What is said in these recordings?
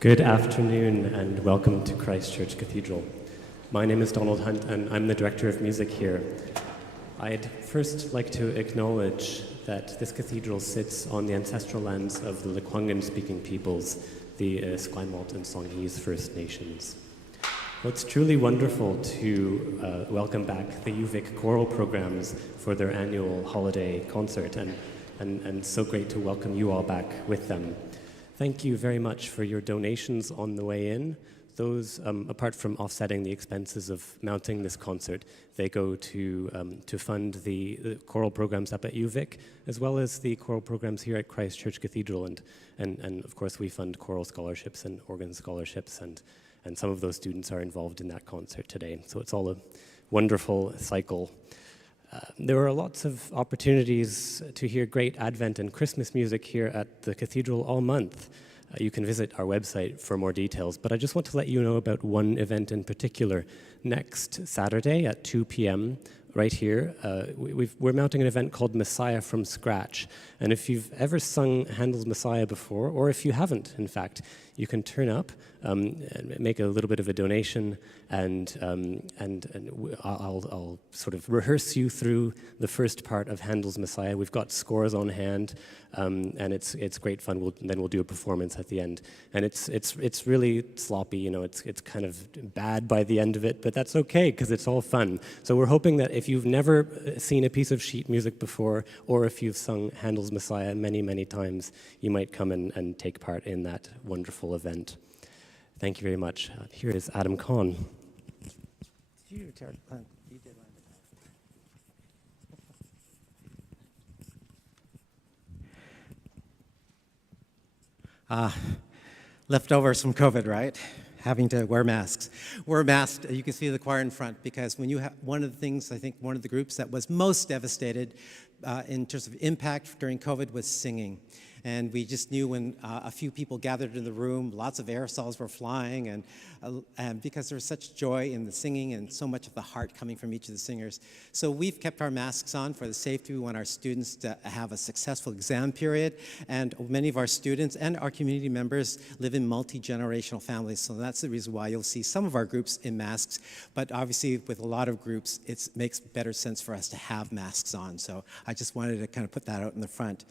Good afternoon and welcome to Christ Church Cathedral. My name is Donald Hunt and I'm the Director of Music here. I'd first like to acknowledge that this cathedral sits on the ancestral lands of the Lekwungen-speaking peoples, the Esquimalt and Songhees First Nations. Well, it's truly wonderful to welcome back the UVic choral programs for their annual holiday concert and so great to welcome you all back with them. Thank you very much for your donations on the way in. Those, apart from offsetting the expenses of mounting this concert, they go to fund the choral programs up at UVic, as well as the choral programs here at Christ Church Cathedral. And of course, we fund choral scholarships and organ scholarships, and some of those students are involved in that concert today. So it's all a wonderful cycle. There are lots of opportunities to hear great Advent and Christmas music here at the Cathedral all month. You can visit our website for more details, but I just want to let you know about one event in particular. Next Saturday at 2 p.m., right here, we're mounting an event called Messiah from Scratch. And if you've ever sung Handel's Messiah before, or if you haven't, in fact, you can turn up, make a little bit of a donation, and I'll sort of rehearse you through the first part of Handel's Messiah. We've got scores on hand, and it's great fun. Then we'll do a performance at the end, and it's really sloppy. You know, it's kind of bad by the end of it, but that's okay because it's all fun. So we're hoping that if you've never seen a piece of sheet music before, or if you've sung Handel's Messiah many times, you might come and take part in that wonderful event. Thank you very much. Here is Adam Kahn. Leftovers from COVID, right? Having to wear masks. We're masked, you can see the choir in front, because when you have one of the things, I think one of the groups that was most devastated in terms of impact during COVID was singing. And we just knew when a few people gathered in the room, lots of aerosols were flying, and because there was such joy in the singing and so much of the heart coming from each of the singers. So we've kept our masks on for the safety. We want our students to have a successful exam period, and many of our students and our community members live in multi-generational families, so that's the reason why you'll see some of our groups in masks, but obviously with a lot of groups, it makes better sense for us to have masks on. So I just wanted to kind of put that out in the front.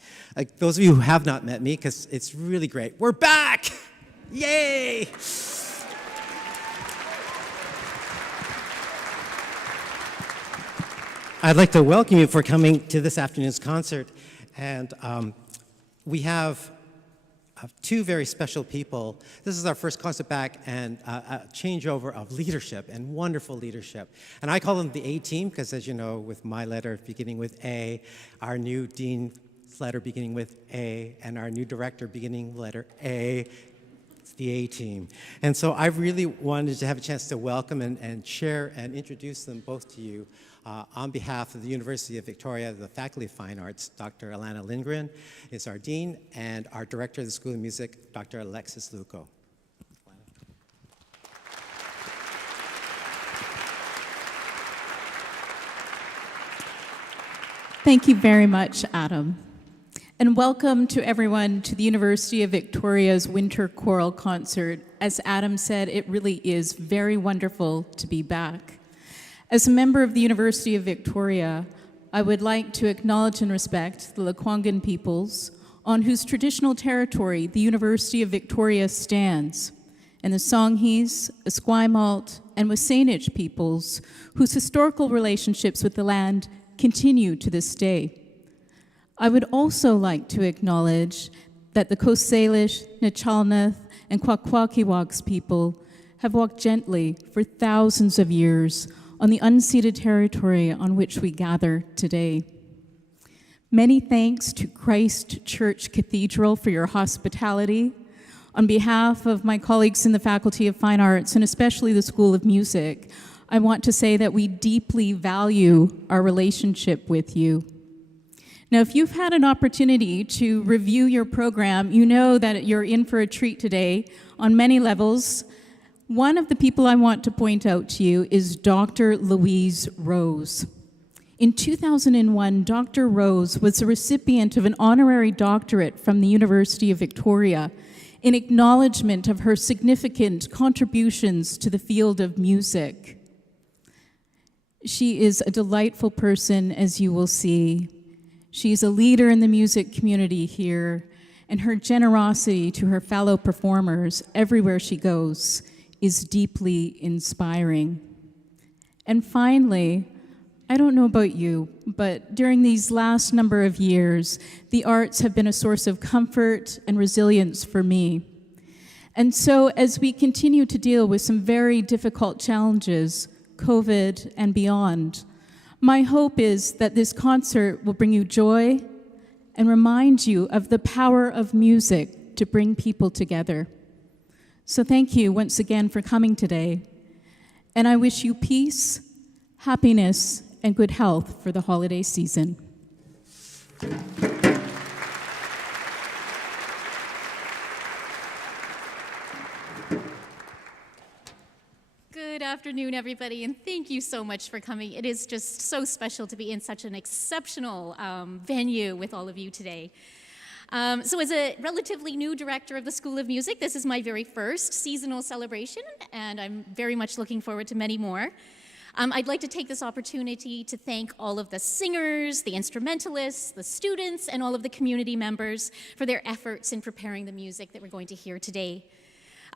Those of you who have not met me, because it's really great. We're back! Yay! I'd like to welcome you for coming to this afternoon's concert. And we have two very special people. This is our first concert back, and a changeover of leadership, and wonderful leadership. And I call them the A-team, because as you know, with my letter beginning with A, our new dean letter beginning with A, and our new director beginning letter A, it's the A-team. And so I really wanted to have a chance to welcome and share and introduce them both to you on behalf of the University of Victoria, the Faculty of Fine Arts. Dr. Alana Lindgren is our dean, and our director of the School of Music, Dr. Alexis Luco. Thank you very much, Adam. And welcome to everyone to the University of Victoria's Winter Choral Concert. As Adam said, it really is very wonderful to be back. As a member of the University of Victoria, I would like to acknowledge and respect the Lekwungen peoples on whose traditional territory the University of Victoria stands, and the Songhees, Esquimalt, and Wasanich peoples whose historical relationships with the land continue to this day. I would also like to acknowledge that the Coast Salish, Nechalnath, and Kwakwakiwaks people have walked gently for thousands of years on the unceded territory on which we gather today. Many thanks to Christ Church Cathedral for your hospitality. On behalf of my colleagues in the Faculty of Fine Arts, and especially the School of Music, I want to say that we deeply value our relationship with you. Now, if you've had an opportunity to review your program, you know that you're in for a treat today on many levels. One of the people I want to point out to you is Dr. Louise Rose. In 2001, Dr. Rose was the recipient of an honorary doctorate from the University of Victoria in acknowledgement of her significant contributions to the field of music. She is a delightful person, as you will see. She's a leader in the music community here, and her generosity to her fellow performers everywhere she goes is deeply inspiring. And finally, I don't know about you, but during these last number of years, the arts have been a source of comfort and resilience for me. And so as we continue to deal with some very difficult challenges, COVID and beyond, my hope is that this concert will bring you joy and remind you of the power of music to bring people together. So thank you once again for coming today, and I wish you peace, happiness, and good health for the holiday season. Good afternoon, everybody, and thank you so much for coming. It is just so special to be in such an exceptional venue with all of you today. So as a relatively new director of the School of Music, this is my very first seasonal celebration, and I'm very much looking forward to many more. I'd like to take this opportunity to thank all of the singers, the instrumentalists, the students, and all of the community members for their efforts in preparing the music that we're going to hear today.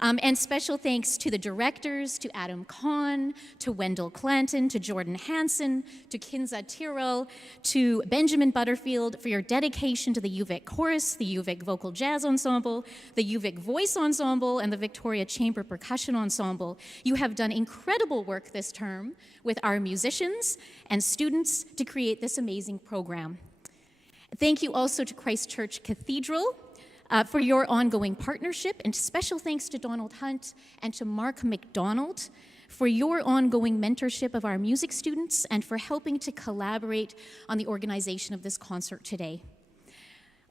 And special thanks to the directors, to Adam Kahn, to Wendell Clanton, to Jordan Hansen, to Kinza Tyrrell, to Benjamin Butterfield for your dedication to the UVic Chorus, the UVic Vocal Jazz Ensemble, the UVic Voice Ensemble, and the Victoria Chamber Percussion Ensemble. You have done incredible work this term with our musicians and students to create this amazing program. Thank you also to Christ Church Cathedral for your ongoing partnership, and special thanks to Donald Hunt and to Mark McDonald for your ongoing mentorship of our music students and for helping to collaborate on the organization of this concert today.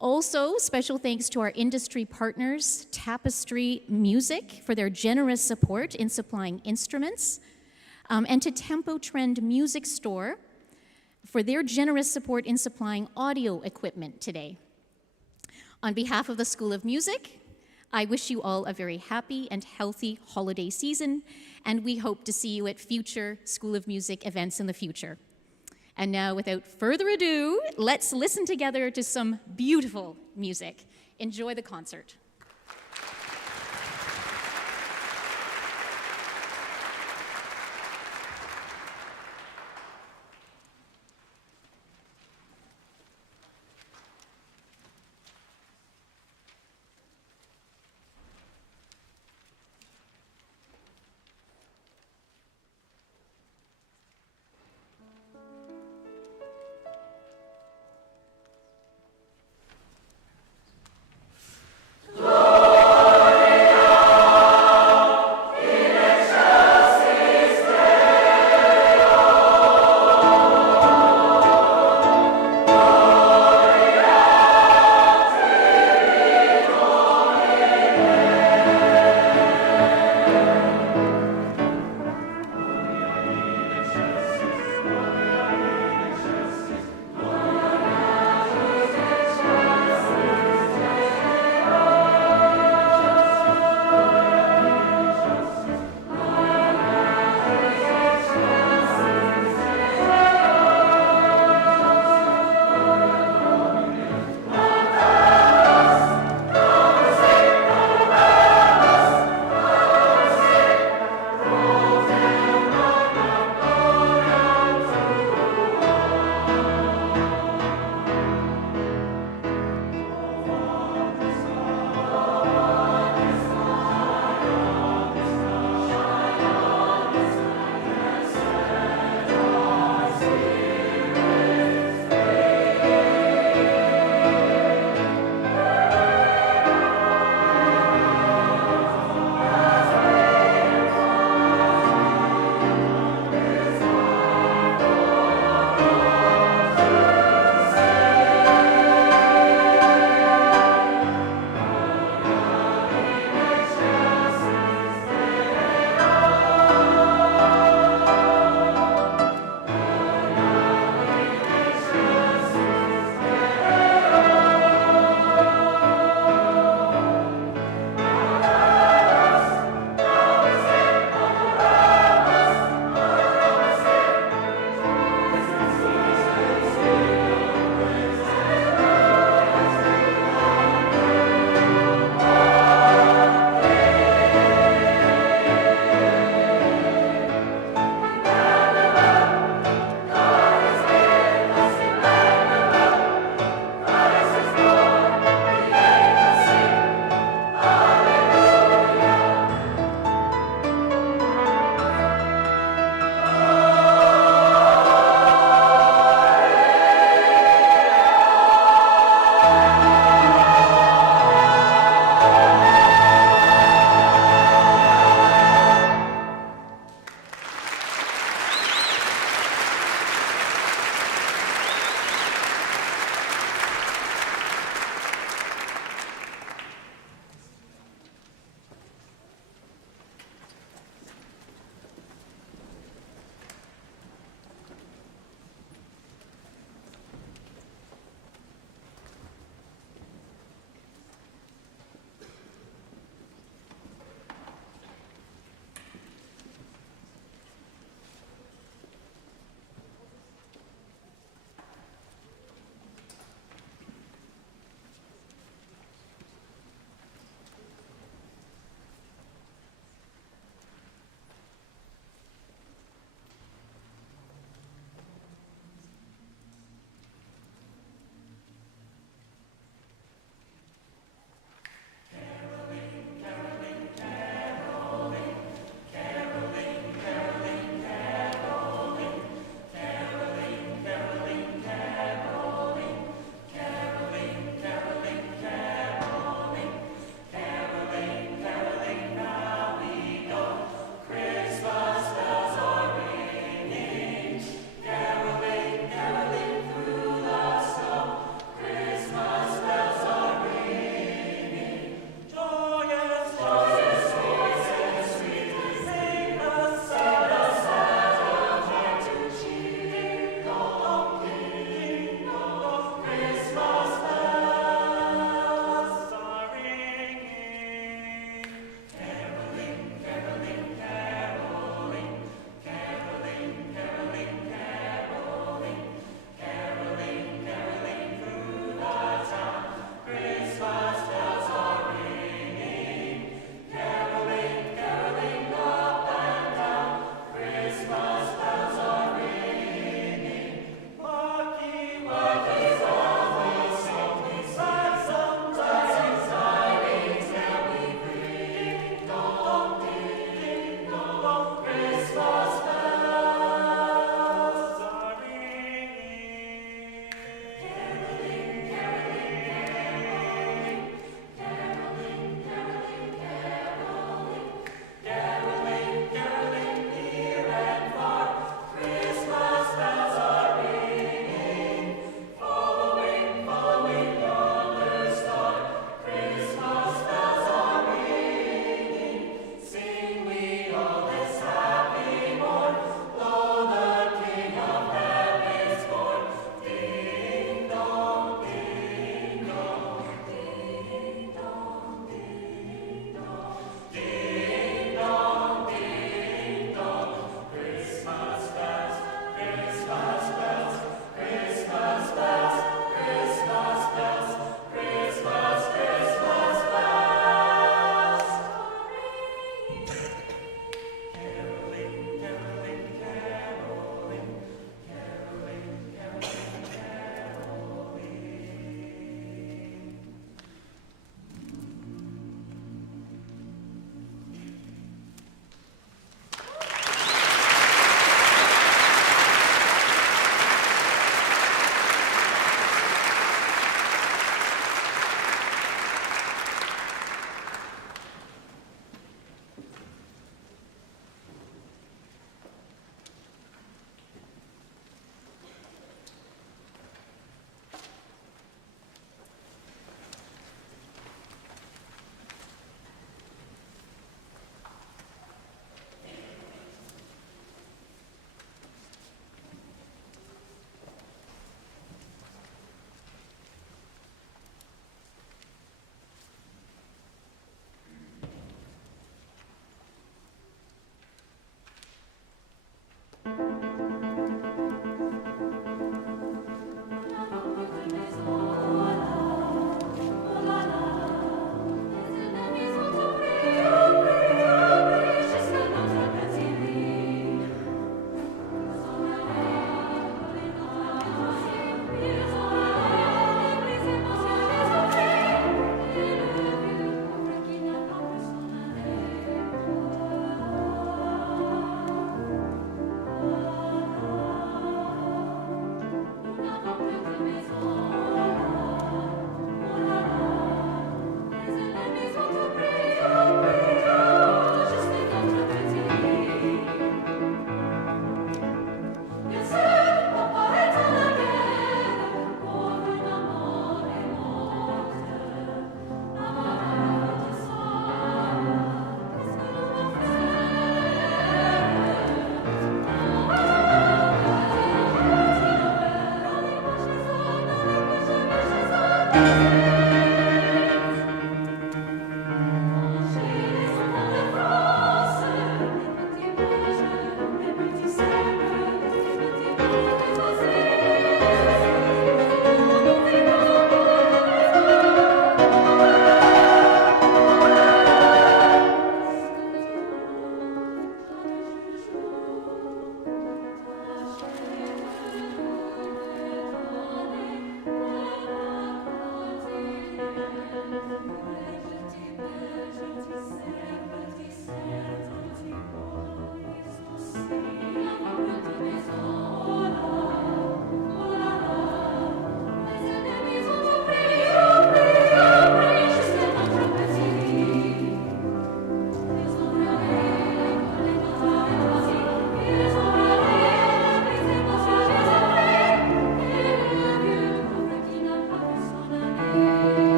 Also, special thanks to our industry partners, Tapestry Music, for their generous support in supplying instruments, and to Tempo Trend Music Store for their generous support in supplying audio equipment today. On behalf of the School of Music, I wish you all a very happy and healthy holiday season, and we hope to see you at future School of Music events in the future. And now, without further ado, let's listen together to some beautiful music. Enjoy the concert. Oh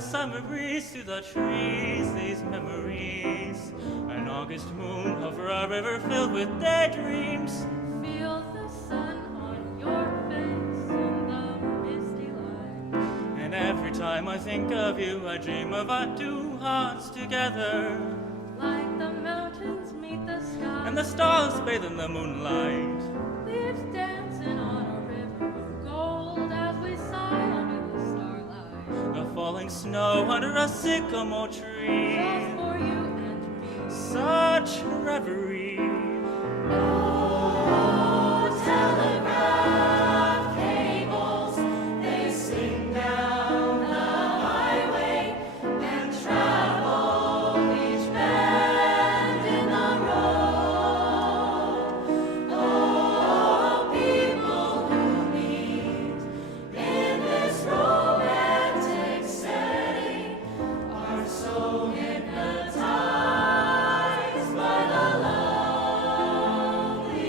Summer breeze through the trees, these memories. An August moon over a river filled with daydreams. Feel the sun on your face in the misty light. And every time I think of you, I dream of our two hearts together. Like the mountains meet the sky, and the stars bathe in the moonlight. leaves dancing on a river of gold as we sigh. falling snow under a sycamore tree. Just for you and me. Such reverie. Oh, telegraph cables, they sing down the highway and travel each bend in the road. Oh, people who meet in this romantic setting are so hypnotized by the lovely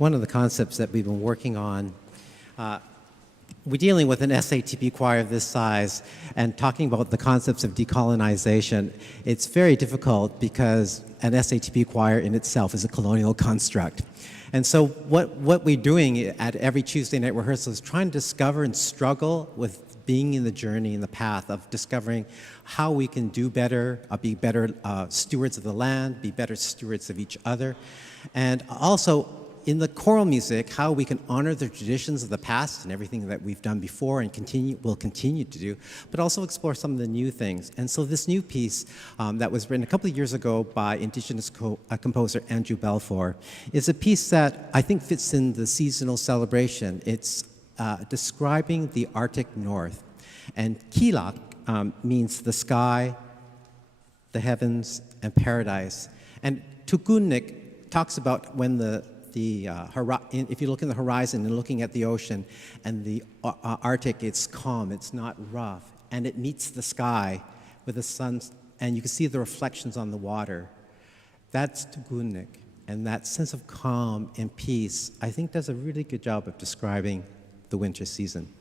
one of the concepts that we've been working on. We're dealing with an SATP choir of this size and talking about the concepts of decolonization. It's very difficult because an SATP choir in itself is a colonial construct. And so what we're doing at every Tuesday night rehearsal is trying to discover and struggle with being in the journey, in the path of discovering how we can do better, be better stewards of the land, be better stewards of each other, and also in the choral music, how we can honor the traditions of the past and everything that we've done before and will continue to do, but also explore some of the new things. And so this new piece that was written a couple of years ago by Indigenous composer Andrew Balfour is a piece that I think fits in the seasonal celebration. It's describing the Arctic North. And Kilak means the sky, the heavens, and paradise. And Tukunik talks about when if you look in the horizon and looking at the ocean and the Arctic, it's calm, it's not rough, and it meets the sky with the sun, and you can see the reflections on the water. That's Tukunik, and that sense of calm and peace, I think, does a really good job of describing the winter season.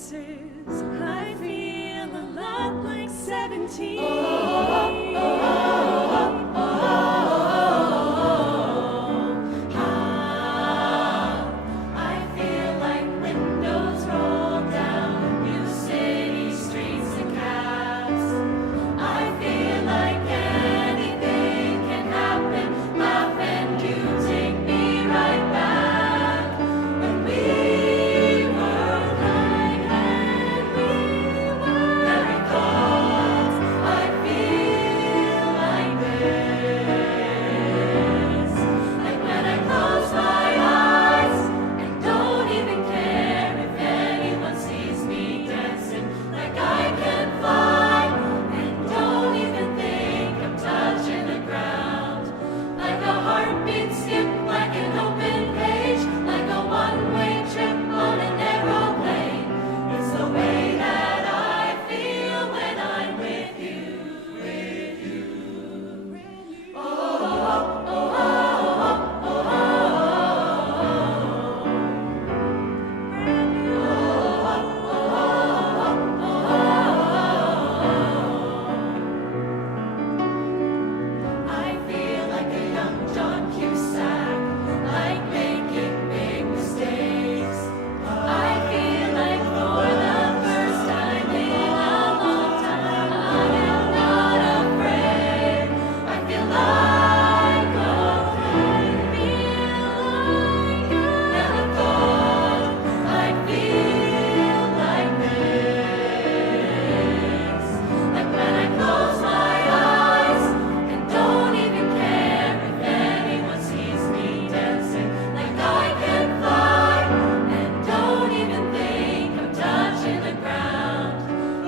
dances. I feel a lot like 17. I feel like windows roll down new city streets and cabs. I feel like anything can happen. Laugh and you take me right back when we were like and we were very close. I feel like this, like when I close my eyes and don't even care if anyone sees me dancing, like I can fly and don't even think I'm touching the ground, like a heartbeat skip, like an open page, like a one-way trip on an aeroplane. It's the way that I feel when I'm with you, with you. Oh, oh, oh, oh, oh, oh, oh. Brand new. Oh, oh, oh, oh, oh. I feel like a young John Cusack, like making big mistakes. I feel like for the first time in a long time, I am not afraid. I feel like okay, feel like never thought I'd feel like this. Like when I close my eyes and don't even care if anyone sees me dancing, like I can fly and don't even think I'm touching the ground,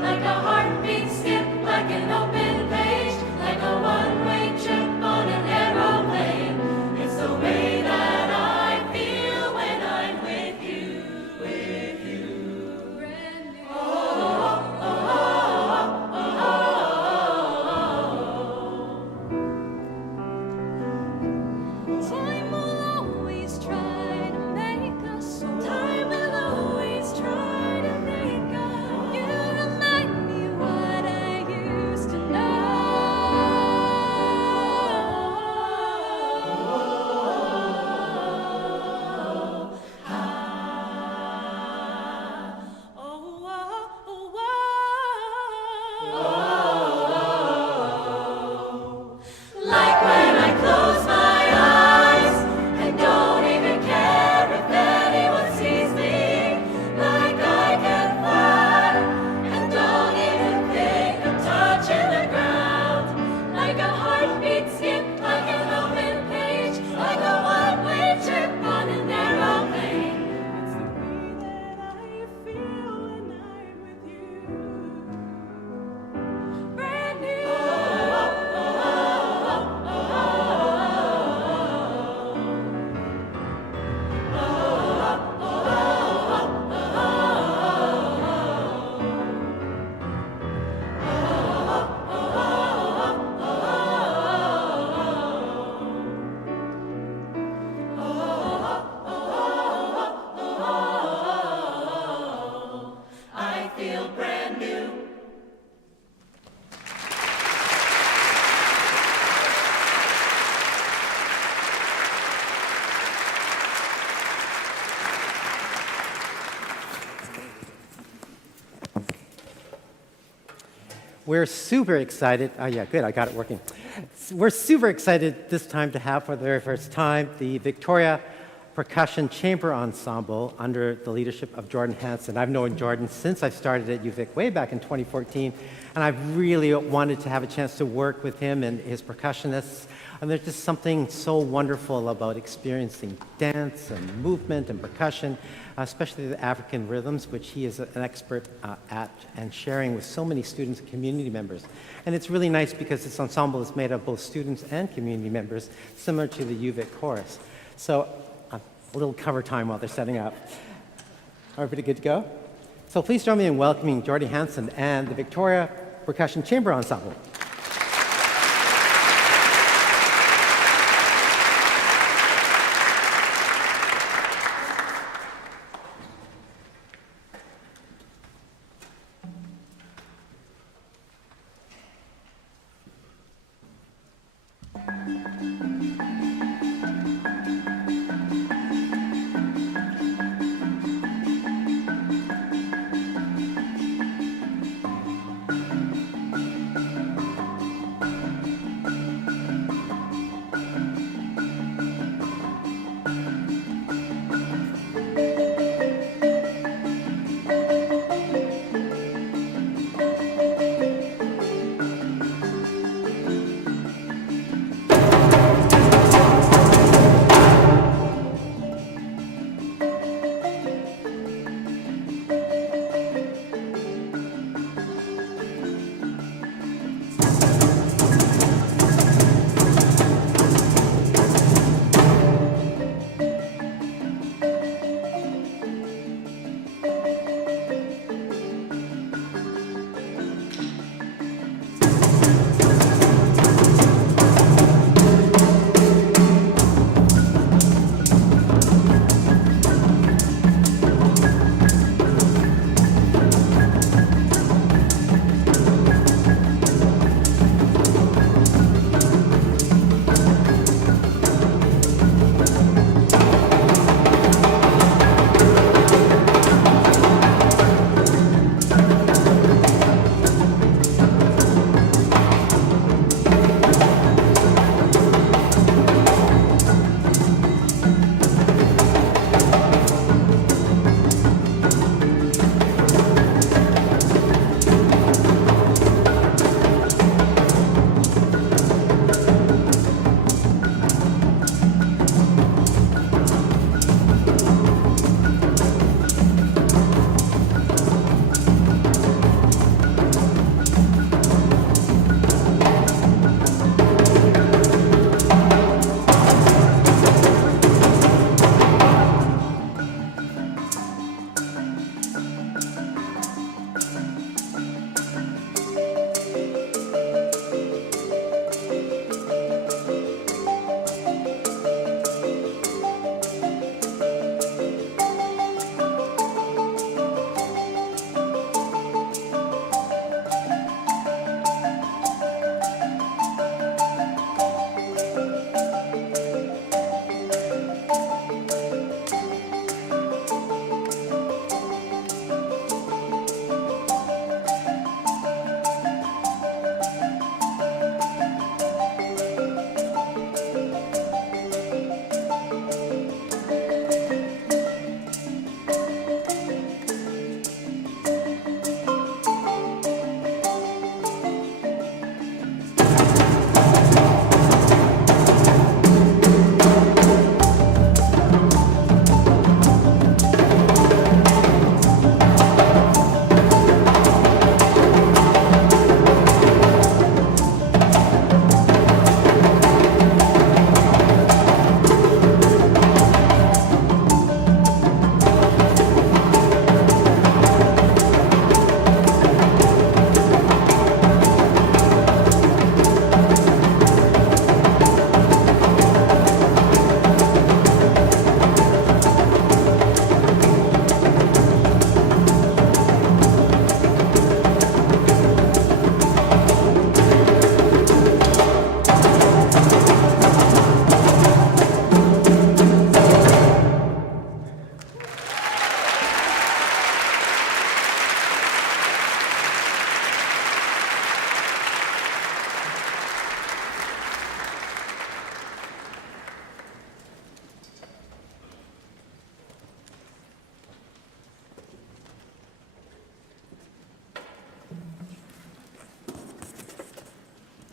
like a heartbeat skip, like an open page, like a one-way trip on an aeroplane. It's the way that I feel when I'm with you, with you. Brand new. Oh, oh, oh, oh, oh, oh. Time will always try to make us so. Time will always try to make us. You remind me what I used to know. Like when I close my eyes and don't even care if anyone sees me, like I can fly and don't even think I'm touching the ground, like a heartbeat skip, like an open page, like a one-way trip on an aeroplane. It's the way that I feel when I'm with you. Brand new. I feel brand new. We're super excited. Oh, yeah, good. I got it working. We're super excited this time to have, for the very first time, the Victoria Percussion Chamber Ensemble under the leadership of Jordan Hansen. I've known Jordan since I started at UVic way back in 2014, and I've really wanted to have a chance to work with him and his percussionists. And there's just something so wonderful about experiencing dance and movement and percussion, especially the African rhythms, which he is an expert at, and sharing with so many students and community members. And it's really nice because this ensemble is made of both students and community members, similar to the UVic Chorus. So a little cover time while they're setting up. Everybody good to go? So please join me in welcoming Jordan Hansen and the Victoria Percussion Chamber Ensemble.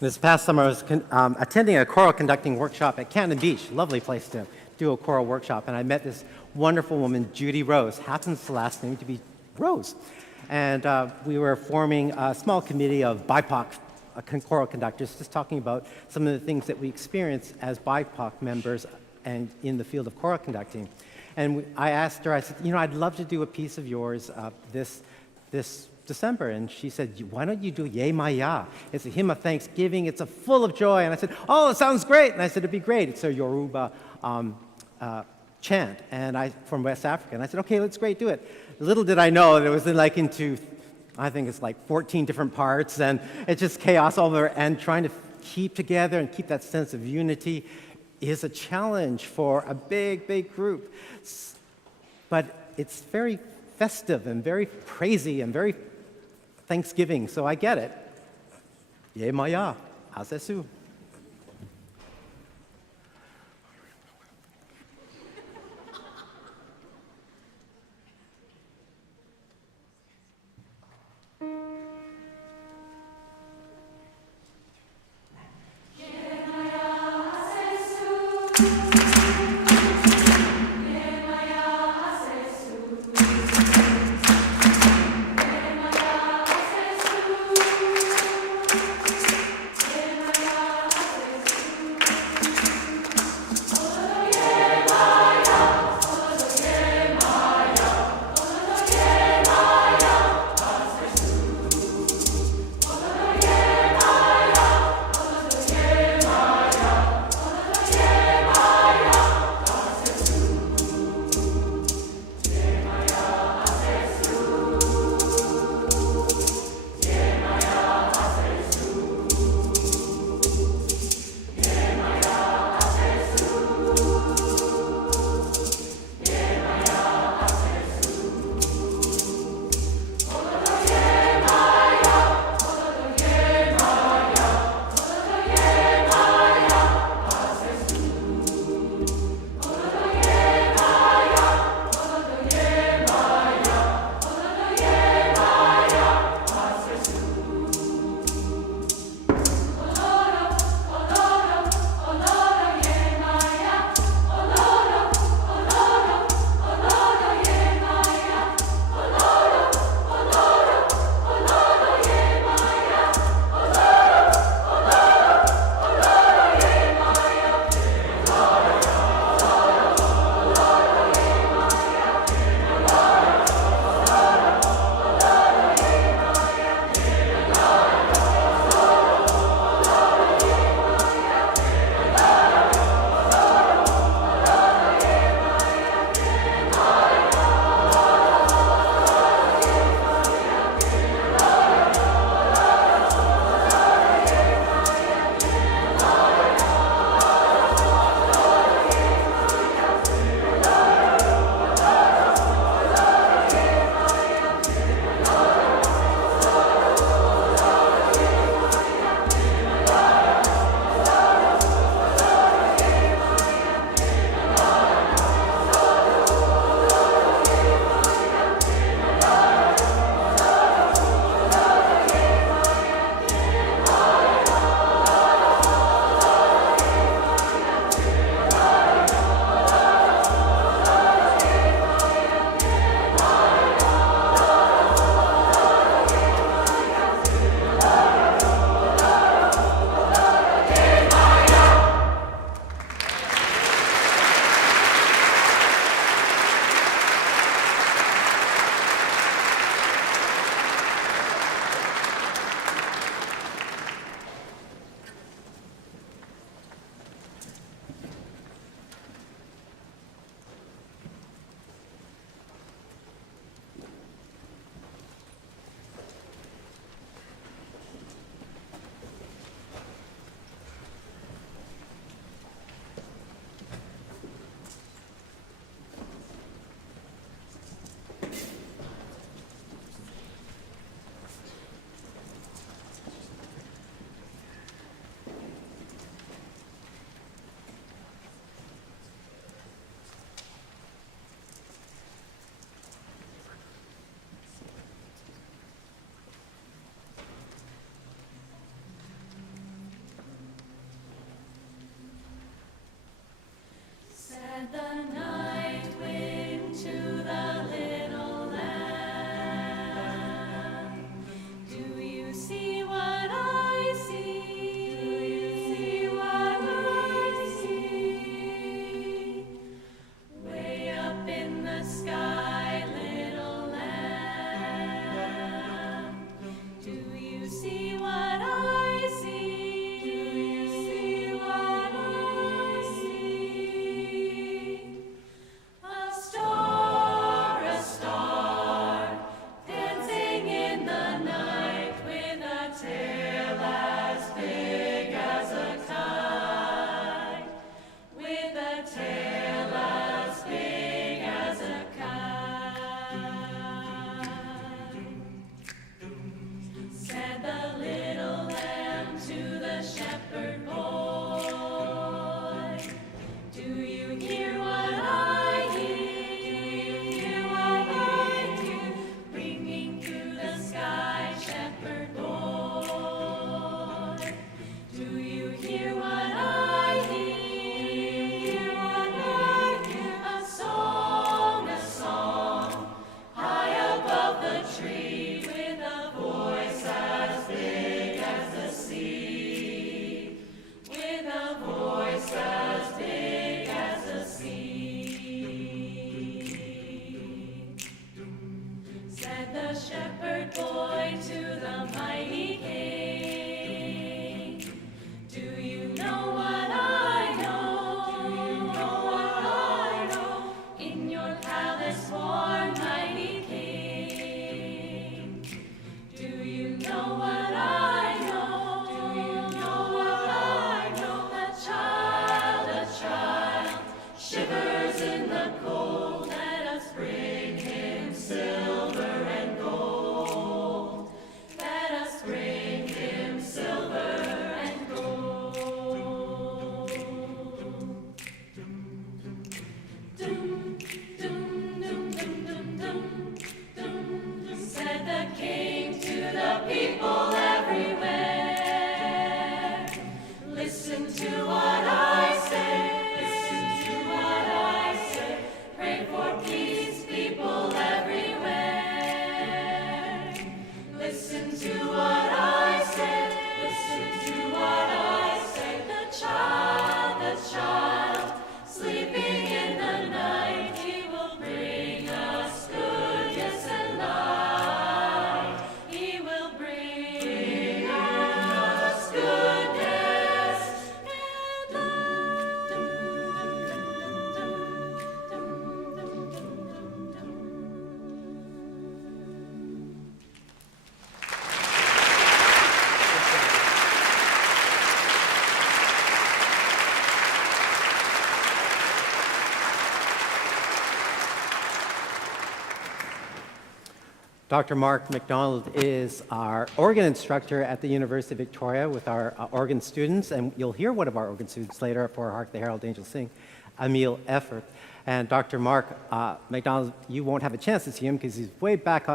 This past summer, I was attending a choral conducting workshop at Cannon Beach, lovely place to do a choral workshop, and I met this wonderful woman, Judy Rose, happens the last name to be Rose. And we were forming a small committee of BIPOC choral conductors, just talking about some of the things that we experience as BIPOC members and in the field of choral conducting. And I asked her, I said, you know, I'd love to do a piece of yours this December. And she said, why don't you do Ye Maya? It's a hymn of thanksgiving. It's full of joy. And I said, oh, it sounds great. And I said, it'd be great. It's a Yoruba chant and from West Africa. And I said, okay, that's great, do it. Little did I know that it was into, I think it's like 14 different parts, and it's just chaos all over. And trying to keep together and keep that sense of unity is a challenge for a big, big group. But it's very festive and very praisey and very Thanksgiving, so I get it. Ye Maya, Asesu. Ye Dr. Mark McDonald is our organ instructor at the University of Victoria with our organ students, and you'll hear one of our organ students later for Hark the Herald Angels Sing, Emil Effert. And Dr. Mark McDonald, you won't have a chance to see him because he's way back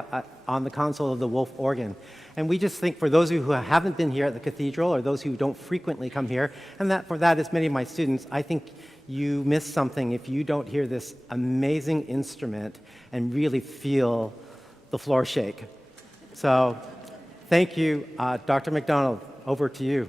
on the console of the Wolf organ. And we just think for those of you who haven't been here at the cathedral or those who don't frequently come here, and for that is many of my students, I think you miss something if you don't hear this amazing instrument and really feel the floor shake. So thank you, Dr. McDonald. Over to you.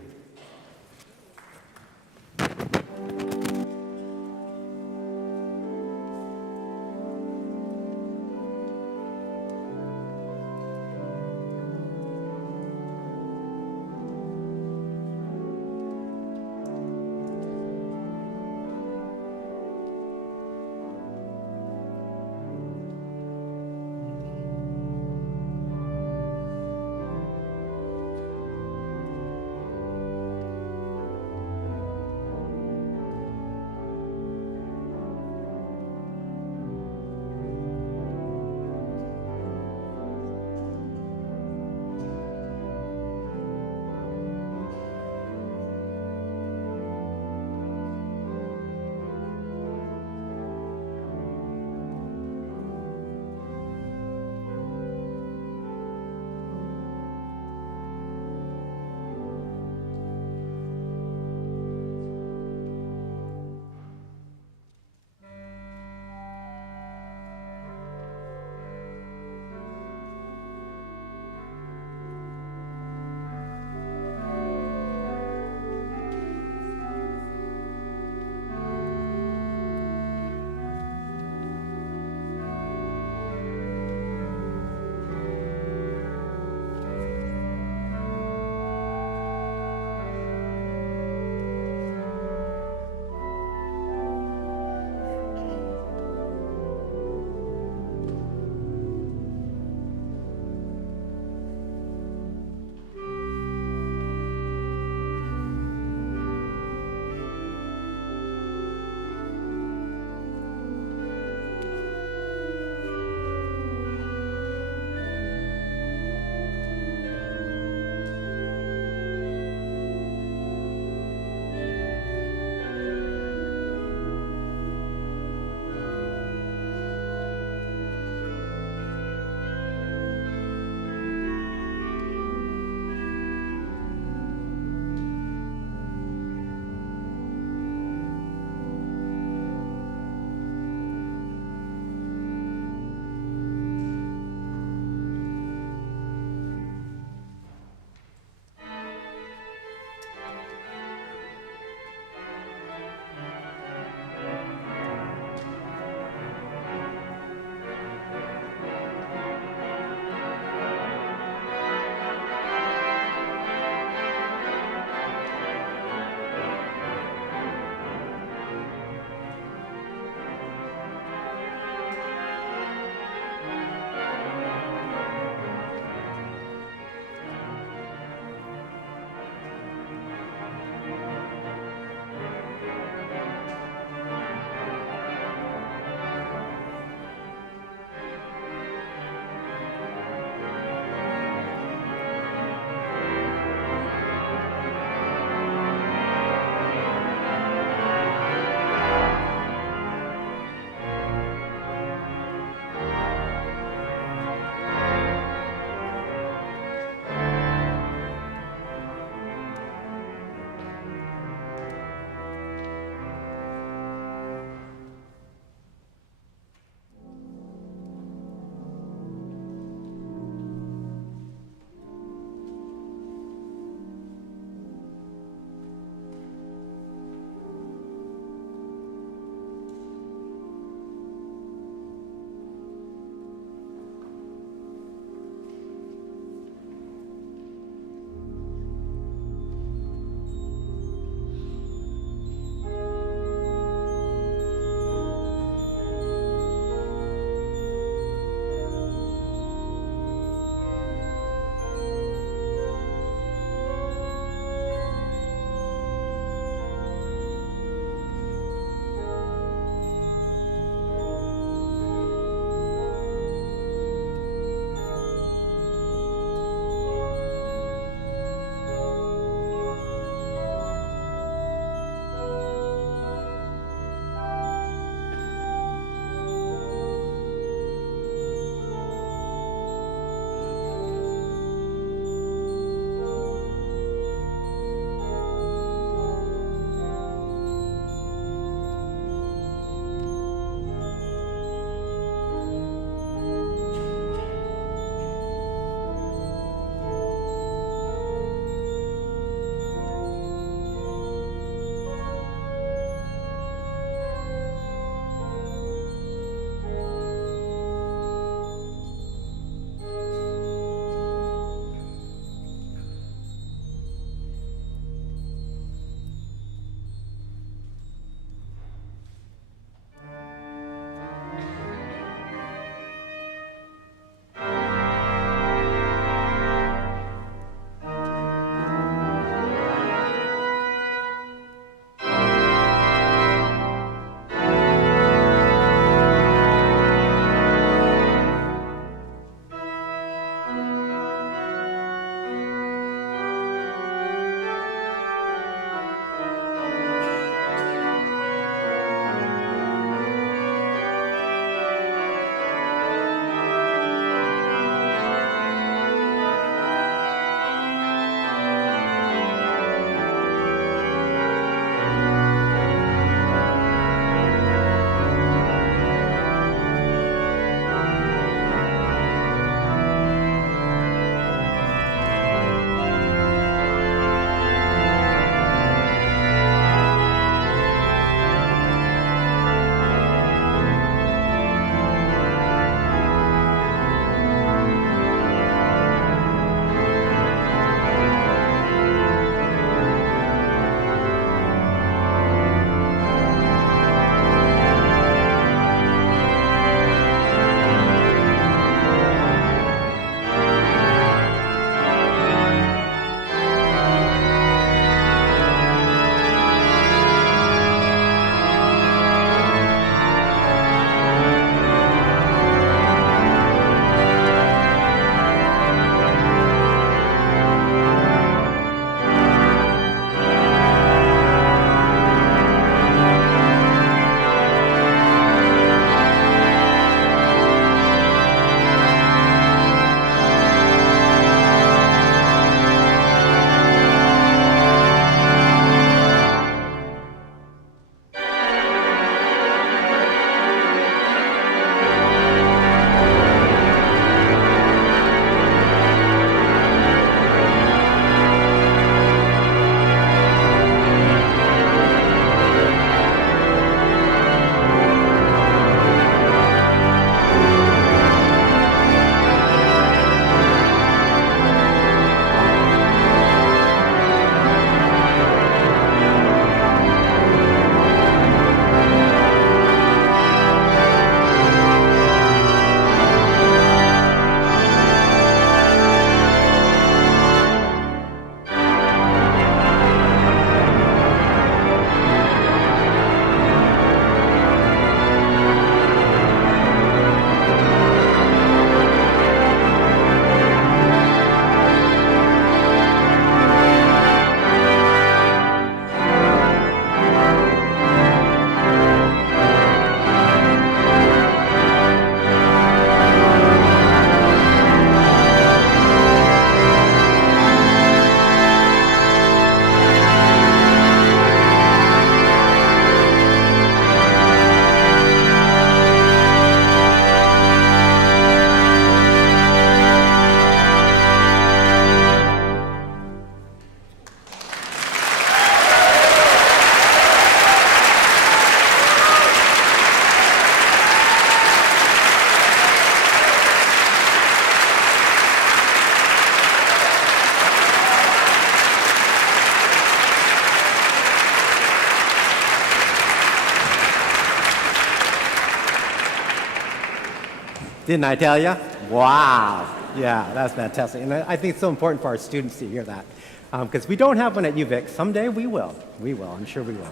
Didn't I tell you? Wow. Yeah, that's fantastic. And I think it's so important for our students to hear that. Because we don't have one at UVic. Someday we will. We will. I'm sure we will.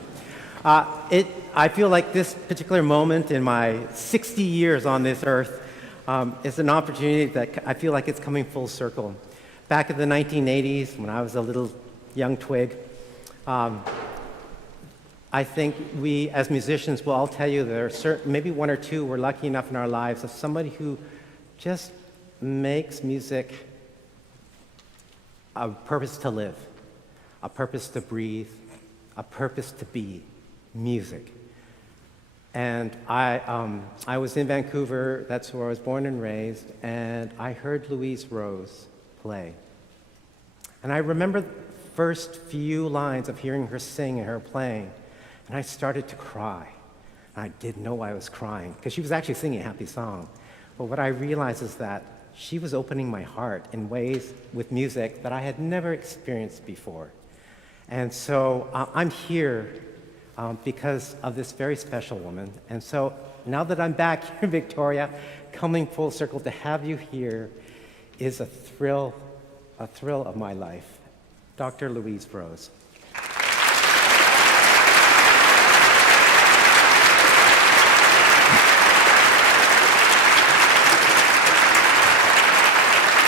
I feel like this particular moment in my 60 years on this earth is an opportunity that I feel like it's coming full circle. Back in the 1980s, when I was a little young twig, I think we as musicians will all tell you there are certain, maybe one or two we're lucky enough in our lives of somebody who just makes music a purpose to live, a purpose to breathe, a purpose to be music. And I was in Vancouver, that's where I was born and raised, and I heard Louise Rose play. And I remember the first few lines of hearing her sing and her playing, and I started to cry. I didn't know why I was crying, because she was actually singing a happy song. But what I realized is that she was opening my heart in ways with music that I had never experienced before. And so I'm here because of this very special woman. And so now that I'm back here in Victoria, coming full circle to have you here is a thrill of my life. Dr. Louise Rose.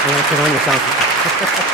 I'm going to turn on your sound system.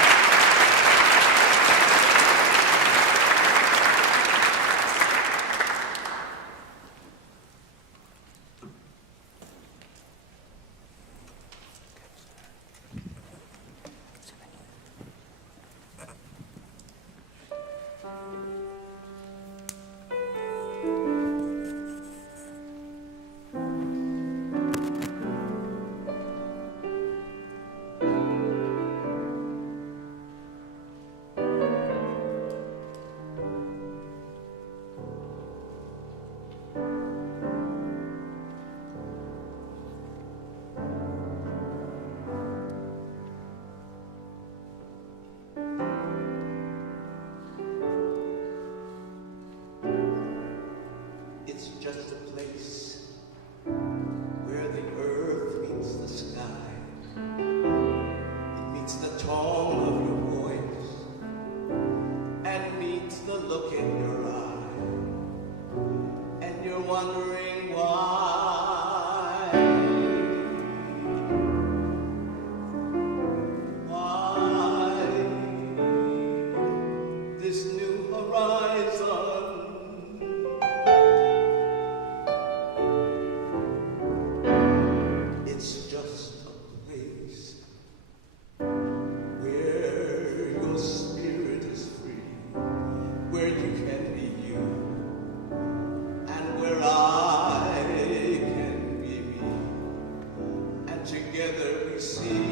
It's just a place where the earth meets the sky. It meets the tone of your voice and meets the look in your eye. And you're wondering why. This new horizon. It's just a place where your spirit is free, where you can be you, and where I can be me, and together we see.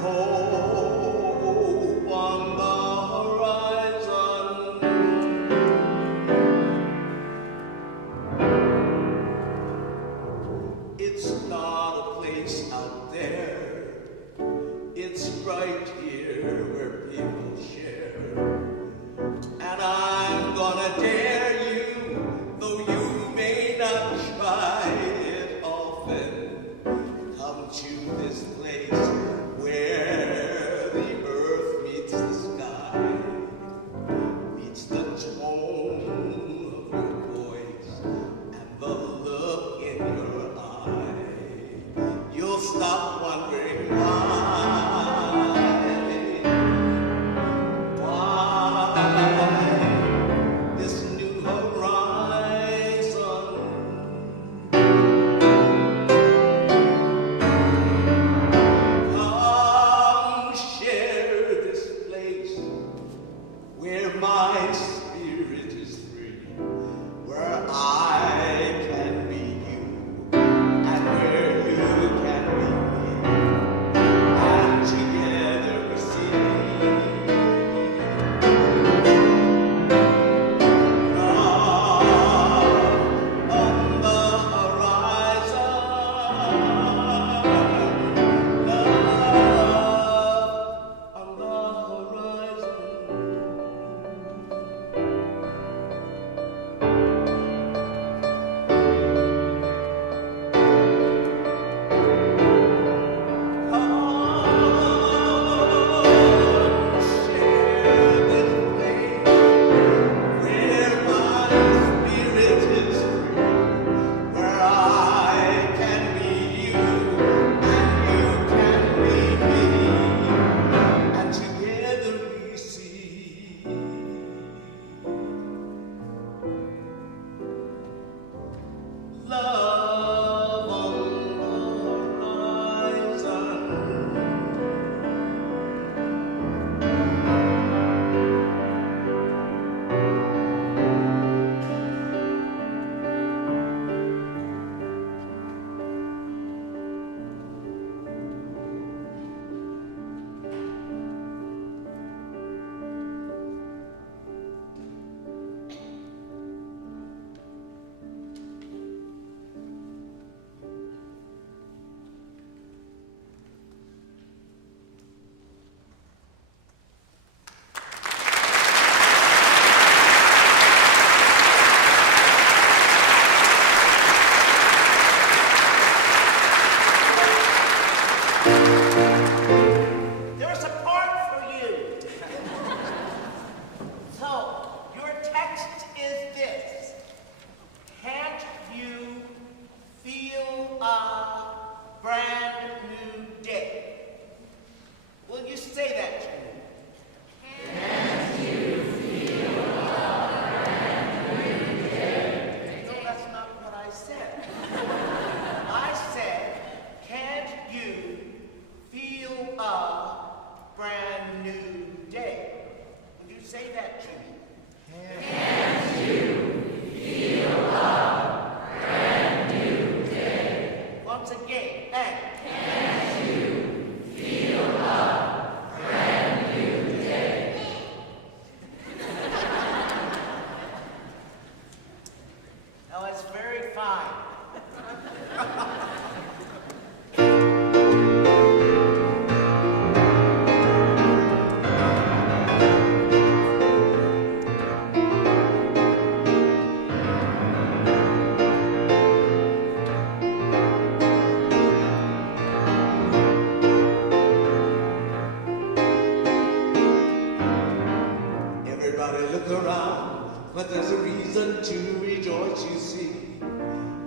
Hope on the horizon. It's not a place out there, it's right here where people share. And I'm gonna dare you, though you may not try it often. Come to this place where the earth meets the sky, meets the tone of your voice and the look in your eye. You'll stop wondering why this new horizon. Come share this place where my spirit is free, where I can be you, and where you can be me, brand new day. Will you say that to me? No, that's not what I said. I said, can't you feel a brand new day? Would you say that to me? Once again, and now that's very fine. Everybody look around, but there's a reason to rejoice, you see.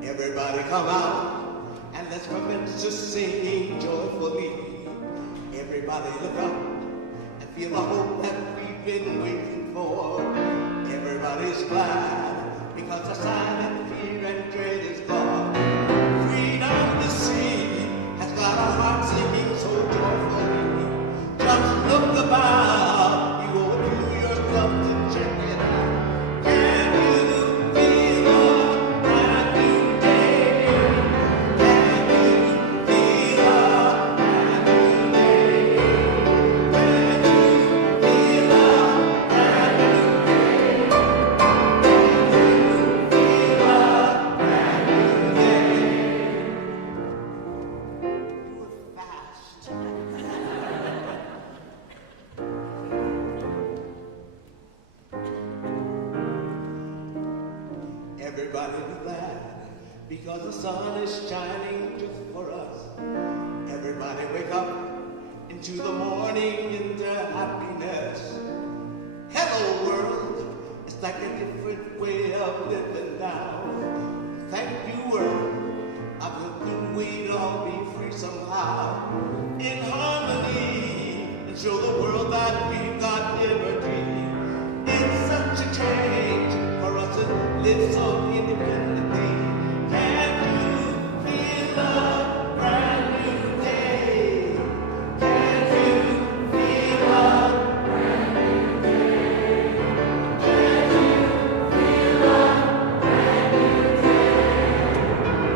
Everybody come out, and let's commence to sing joyfully. Everybody look up, and feel the hope that we've been waiting for. Everybody's glad, because the silent fear and dread is gone. Freedom to see has got our hearts singing so joyfully. Just look about, you owe it to yourself to check it out. Can you feel a brand new day? Can you feel a brand new day? Can you feel a brand new day? Can you feel a brand new day? Do it fast. Everybody be glad, because the sun is shining just for us. Everybody wake up into the morning into happiness. Hello world, it's like a different way of living now. Thank you world, I would we'd all be free somehow. In harmony, and show the world that we've got liberty. It's such a change for us to live so independently. Can you feel a brand new day? Can you feel a brand new day? Can you feel a brand new day?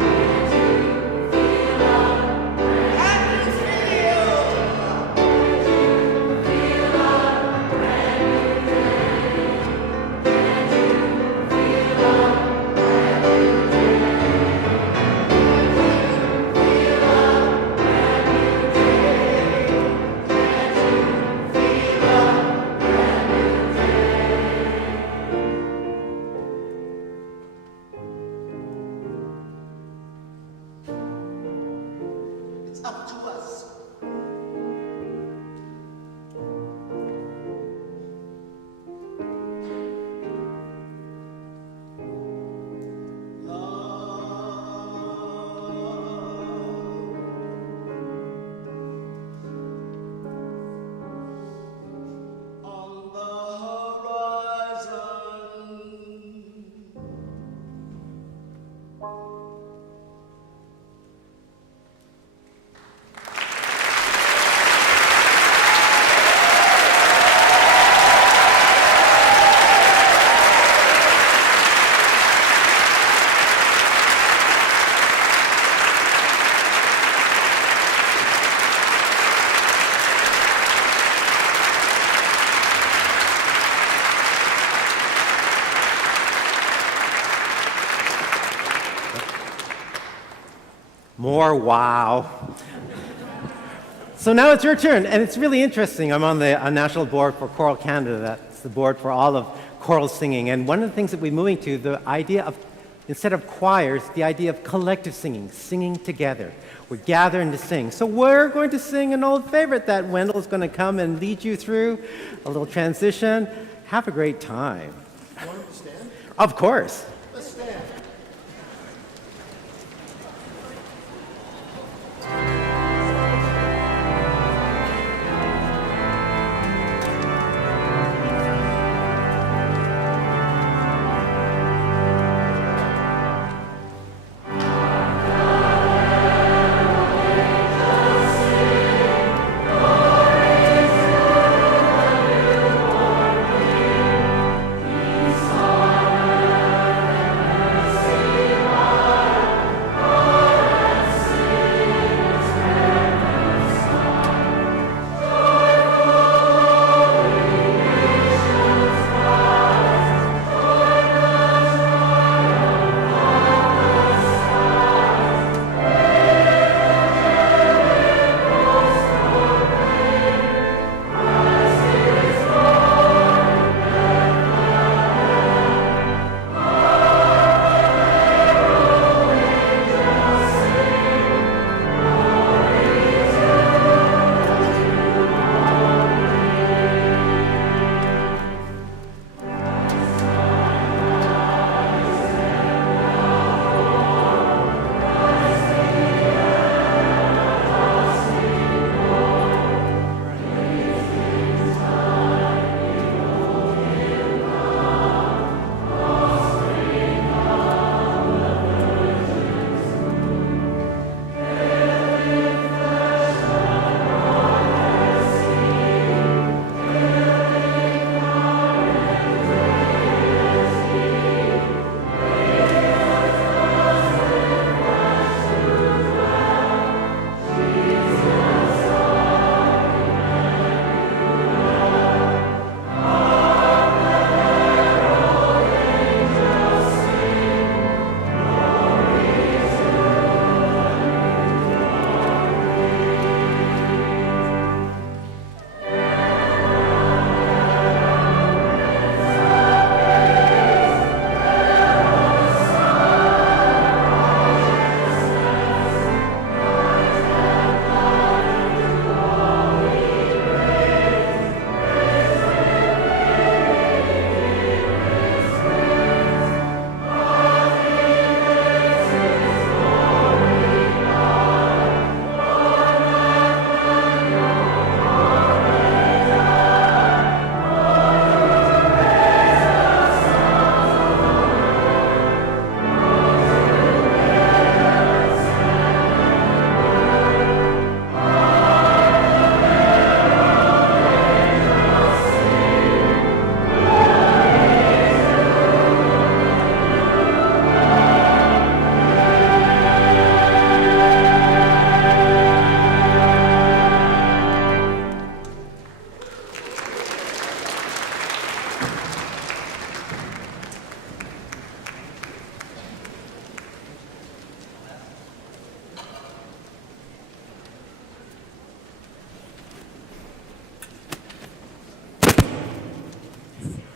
Can you feel a brand new day? Can you feel a brand new day? It's up to us. On the horizon. More wow. So now it's your turn, and it's really interesting. I'm on the National Board for Choral Canada. That's the board for all of choral singing. And one of the things that we're moving to, the idea of, instead of choirs, the idea of collective singing, singing together. We're gathering to sing. So we're going to sing an old favorite that Wendell's going to come and lead you through, a little transition. Have a great time. You want to stand? Of course. Let's stand.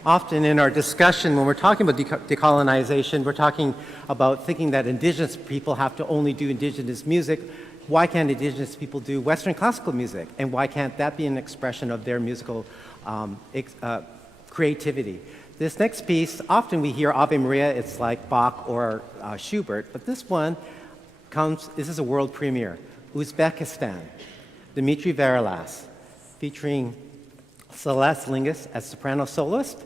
Often in our discussion, when we're talking about decolonization, we're talking about thinking that Indigenous people have to only do Indigenous music. Why can't Indigenous people do Western classical music? And why can't that be an expression of their musical creativity? This next piece, often we hear Ave Maria, it's like Bach or Schubert, but this one this is a world premiere. Uzbekistan, Dmitry Verilas, featuring Celeste Lingus as soprano soloist,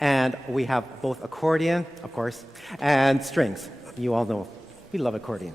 and we have both accordion, of course, and strings. You all know, we love accordion.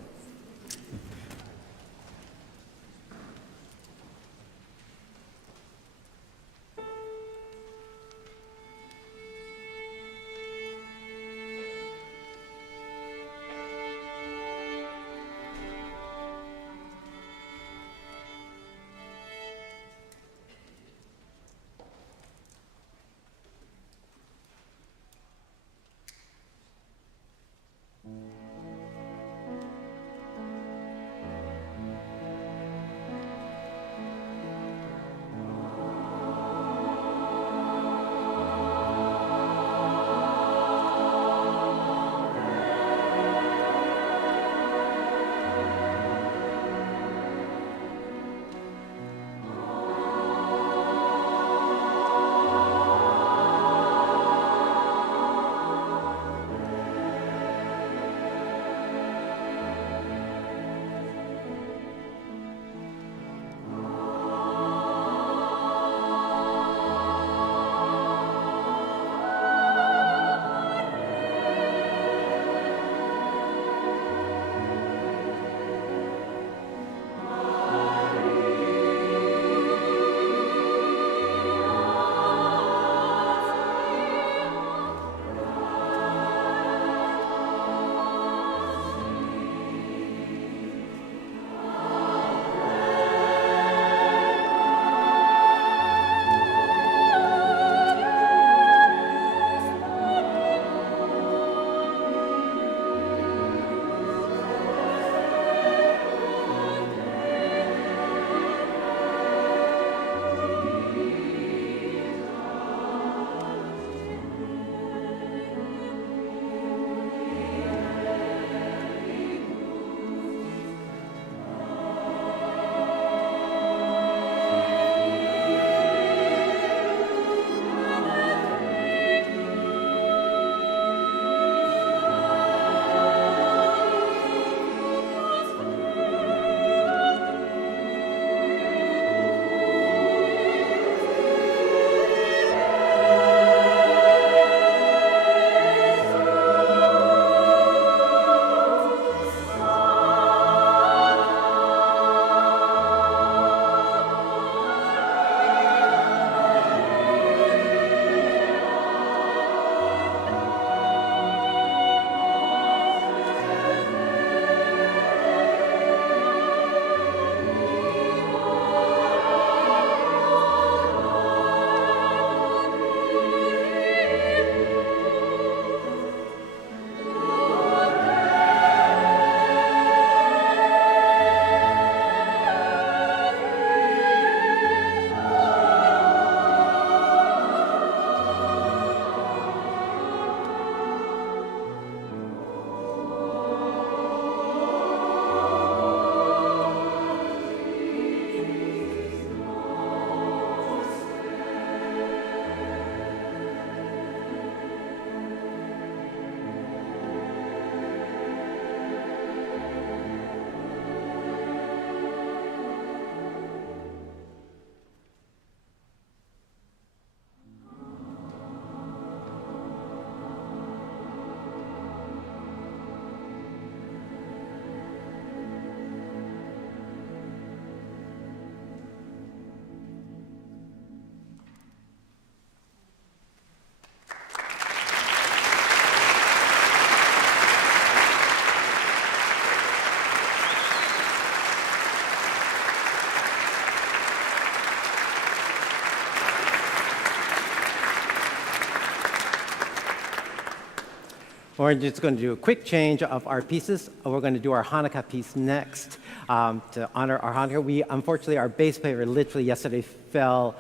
We're just going to do a quick change of our pieces. We're going to do our Hanukkah piece next to honor our Hanukkah. Unfortunately, our bass player literally yesterday fell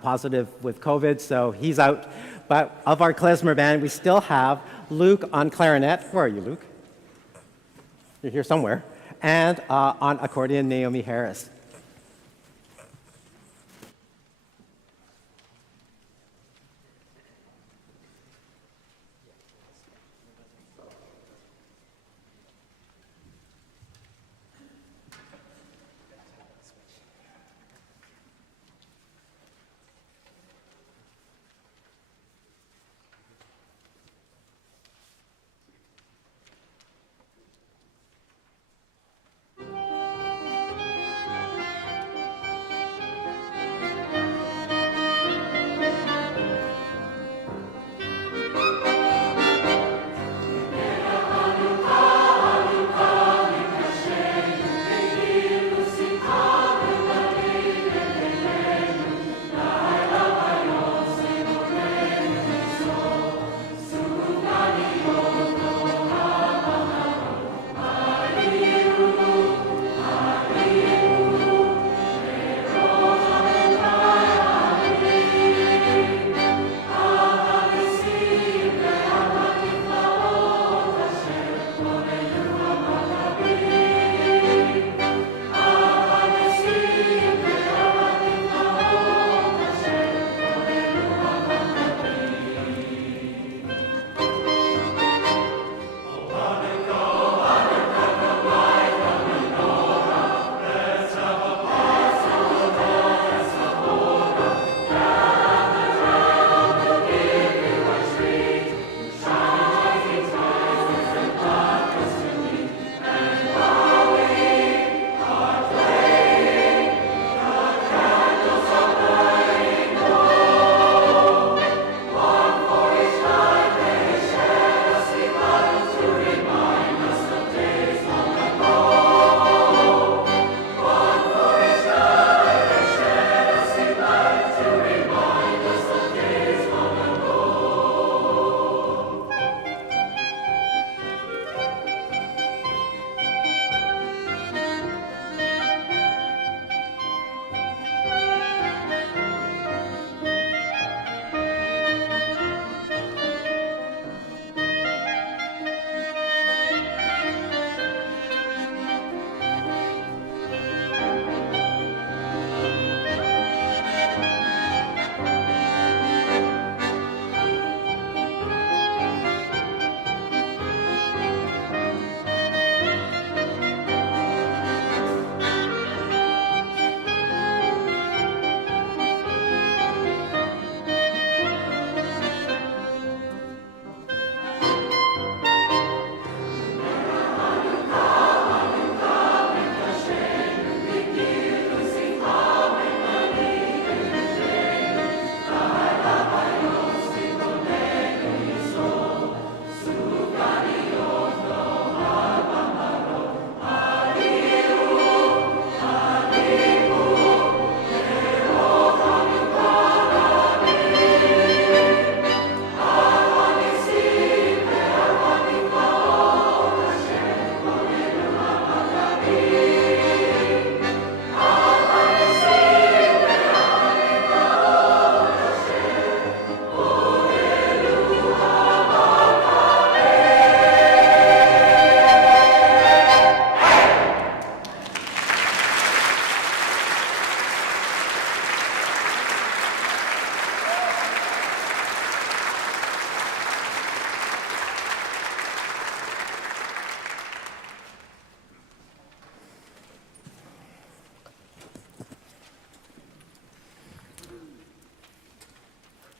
positive with COVID, so he's out. but of our klezmer band, we still have Luke on clarinet. Where are you, Luke? You're here somewhere. And on accordion, Naomi Harris.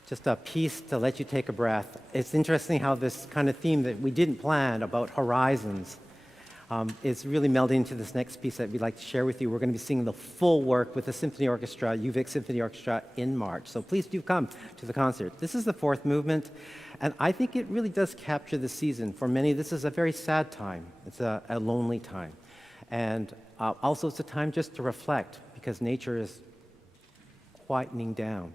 Just a piece to let you take a breath. It's interesting how this kind of theme that we didn't plan about horizons is really melding into this next piece that we'd like to share with you. We're going to be singing the full work with the Symphony Orchestra, UVic Symphony Orchestra, in March. So please do come to the concert. This is the fourth movement, and I think it really does capture the season. For many, this is a very sad time. It's a lonely time. And also it's a time just to reflect, because nature is quietening down.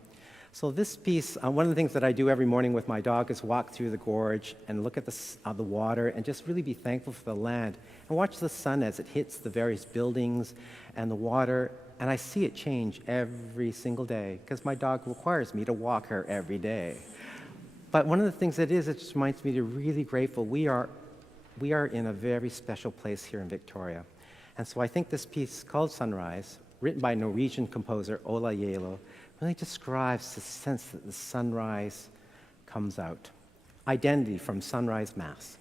So this piece, one of the things that I do every morning with my dog is walk through the gorge and look at the water and just really be thankful for the land and watch the sun as it hits the various buildings and the water. And I see it change every single day because my dog requires me to walk her every day. But one of the things it just reminds me to really grateful. We are in a very special place here in Victoria. And so I think this piece called Sunrise, written by Norwegian composer Ola Yelo, really describes the sense that the sunrise comes out. Identity from Sunrise Mass.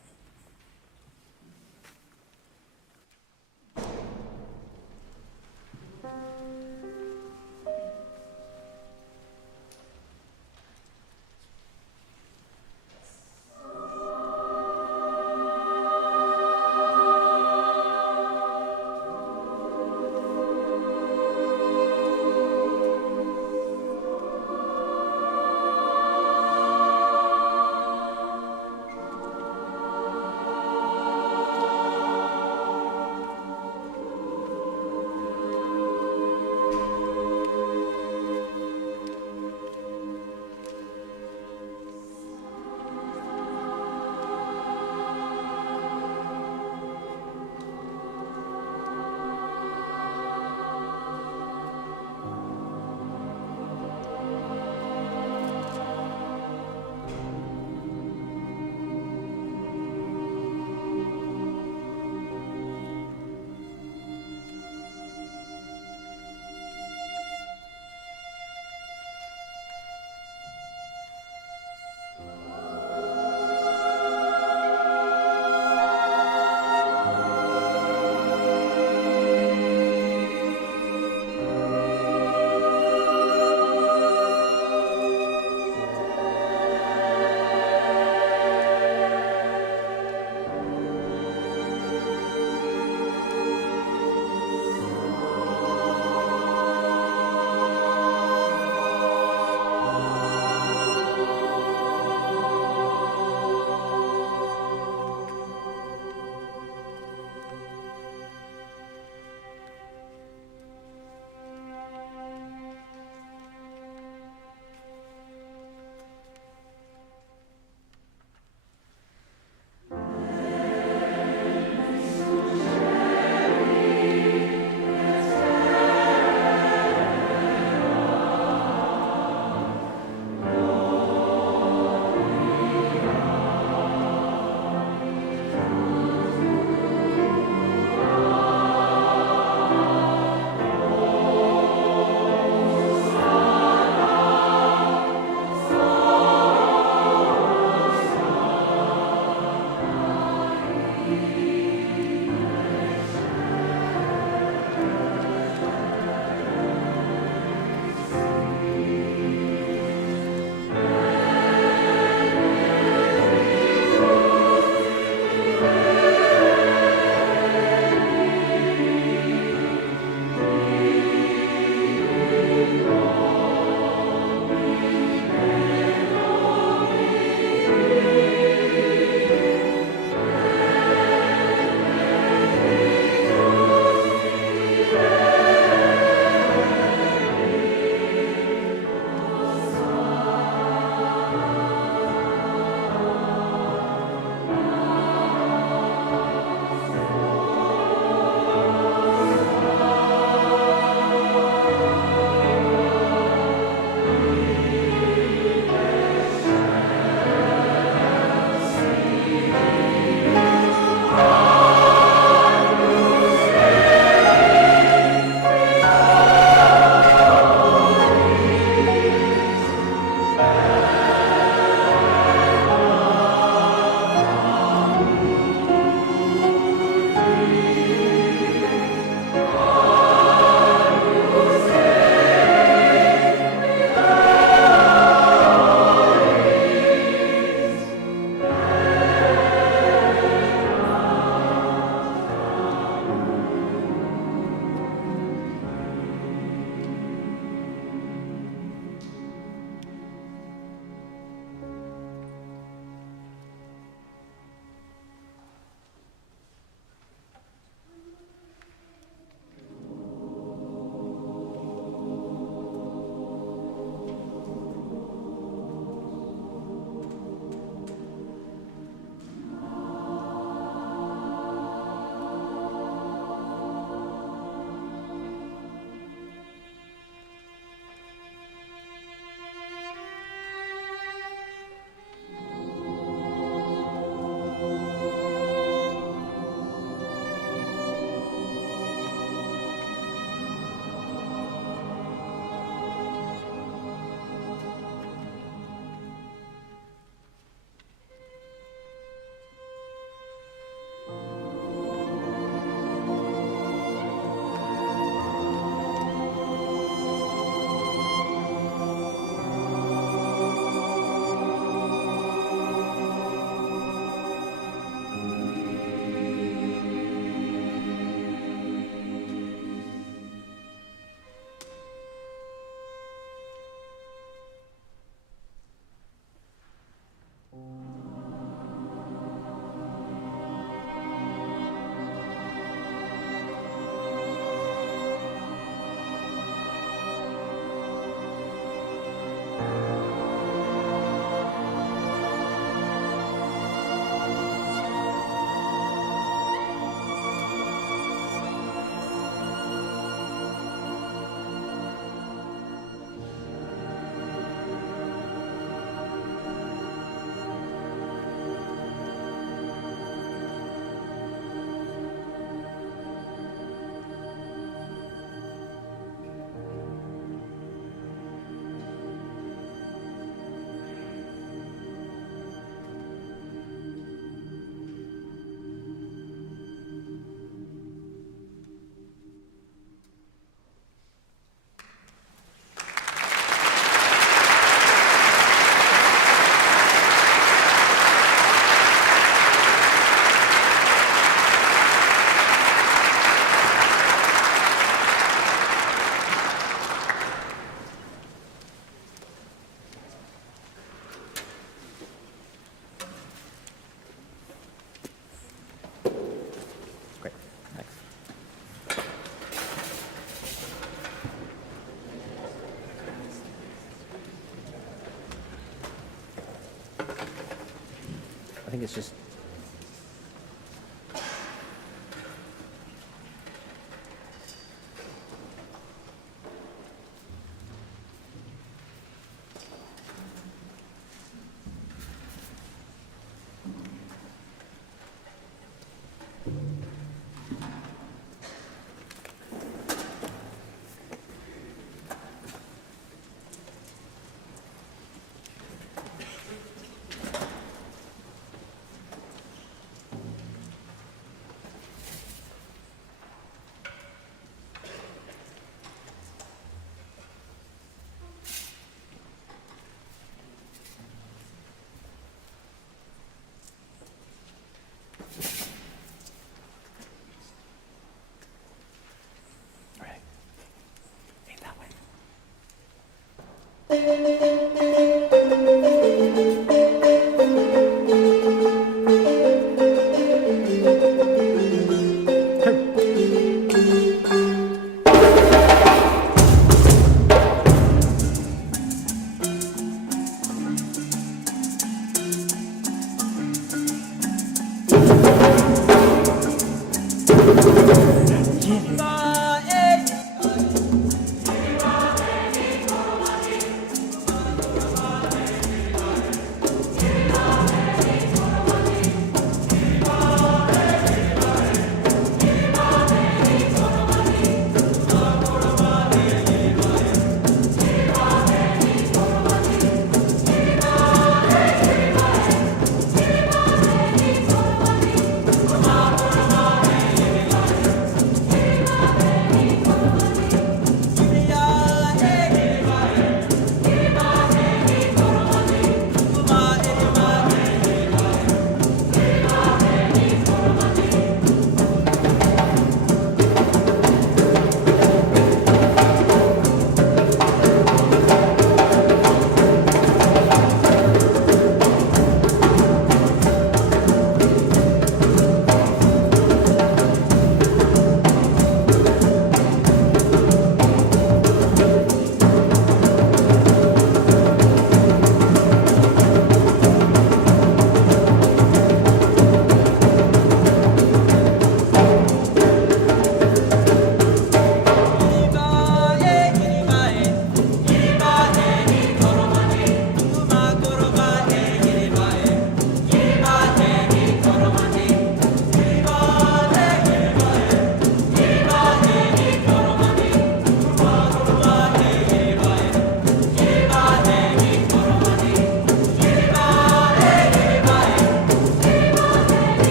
I think it's just.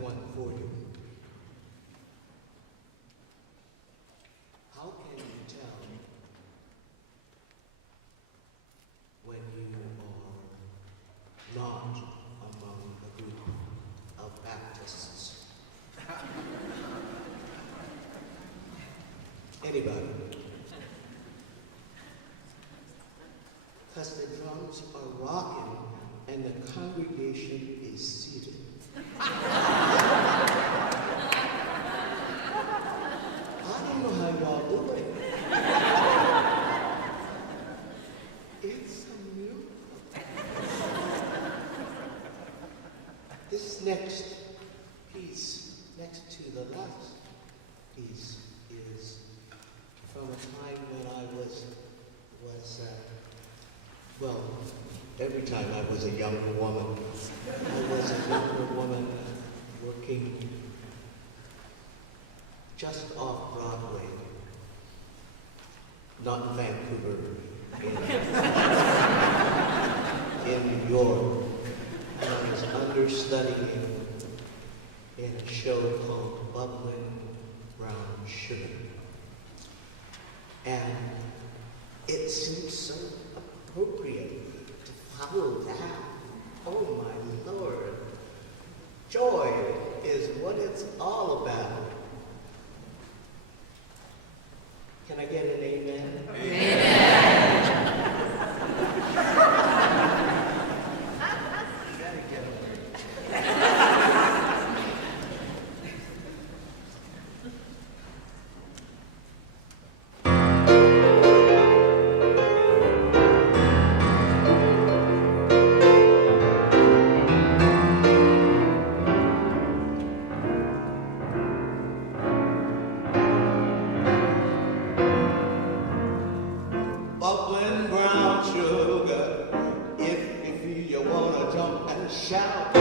one for you. How can you tell when you are not among a group of Baptists? Anybody? Because the drums are rocking and the congregation is seated. I don't know how y'all do it. It's a miracle. This next piece, next to the last piece, is from a time when I was well, every time I was a younger woman. I was a younger woman working just off Broadway, not Vancouver, in New York. And I was understudying in a show called Bubbling Brown Sugar. And it seemed so appropriate to follow that. Oh my Lord. Joy is what it's all about. Can I get an amen? Amen. You gotta get over it. Bubbling brown sugar, if you wanna jump and shout.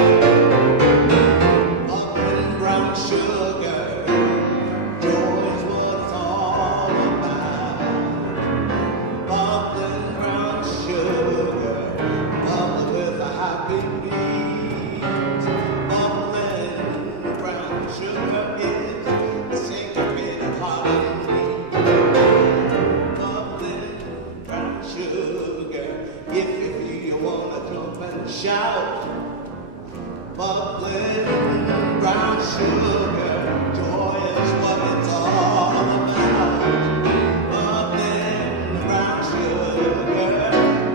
Bubbling brown sugar, joy is what it's all about. Bubbling brown sugar, bubbling with a happy beat. Bubbling brown sugar is a syncopated harmony. Bubbling brown sugar, if you wanna jump and shout. Bubbling brown sugar, joy is what it's all about. Bubbling brown sugar,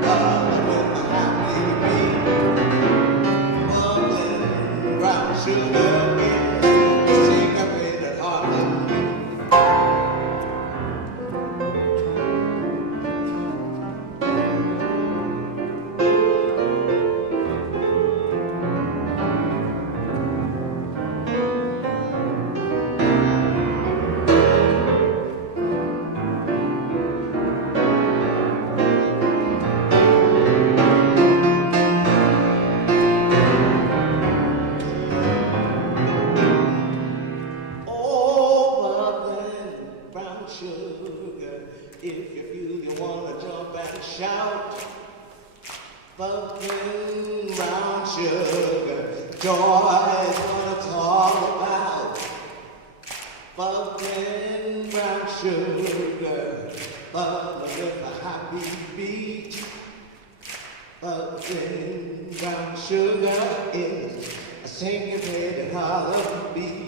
bubbling with a happy beat. Bubbling brown sugar is a syncopated harmony. Oh, bubbling brown sugar, if you feel you wanna jump and shout. Bubbling brown sugar, joy is what it's all about. Bubbling brown sugar, bubbling with a happy beat. Bubbling brown sugar is a syncopated heartbeat.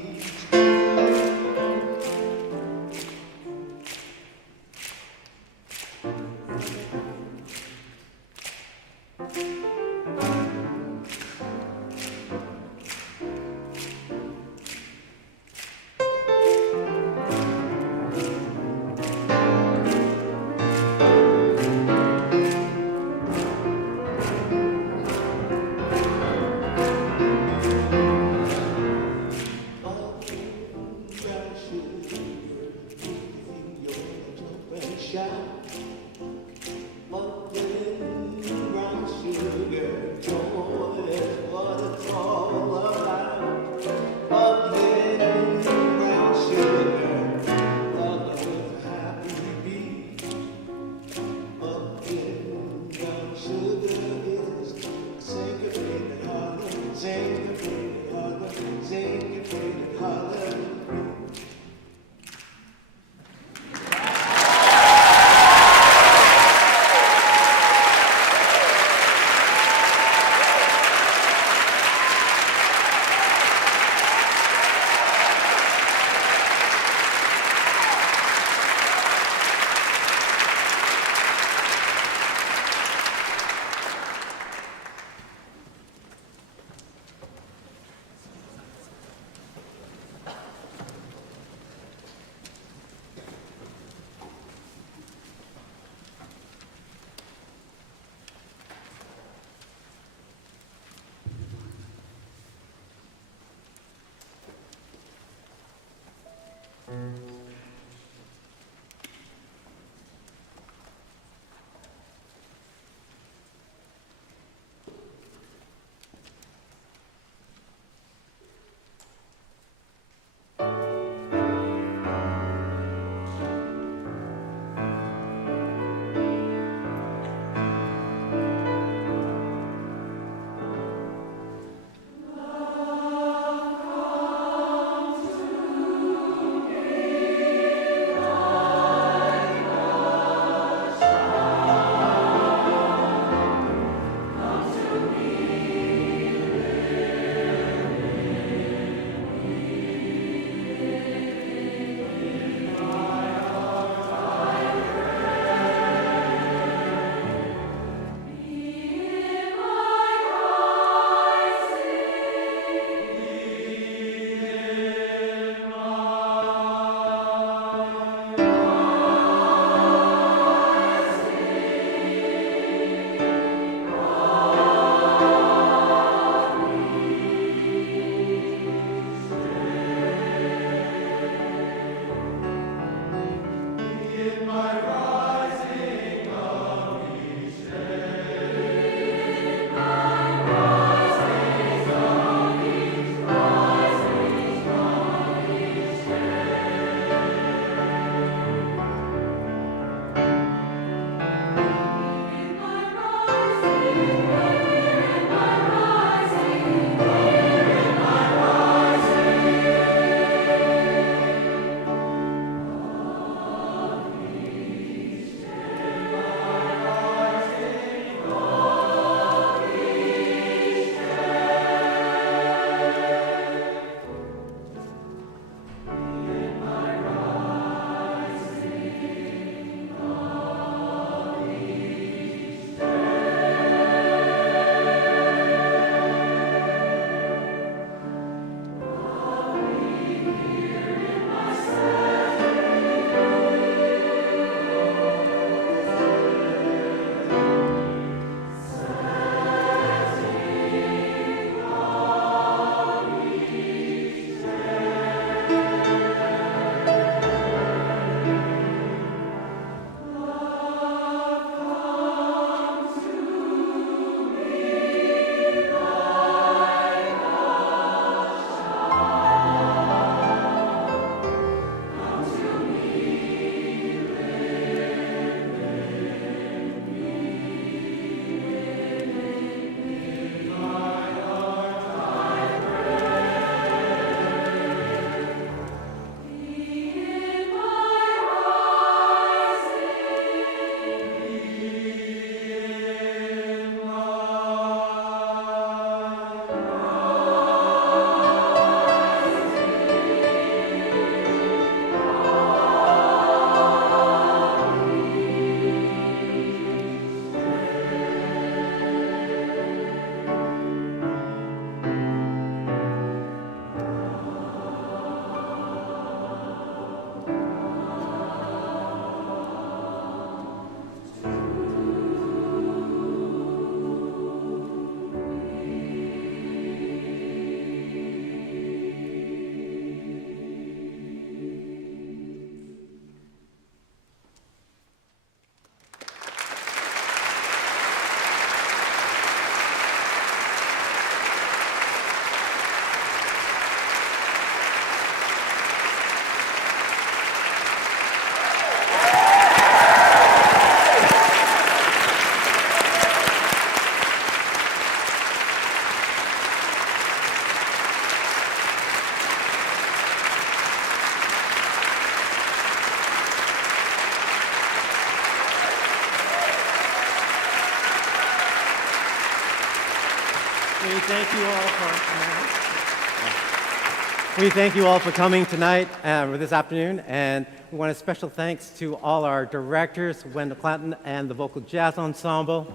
We thank you all for coming tonight, this afternoon, and we want a special thanks to all our directors, Wendell Clanton and the Vocal Jazz Ensemble.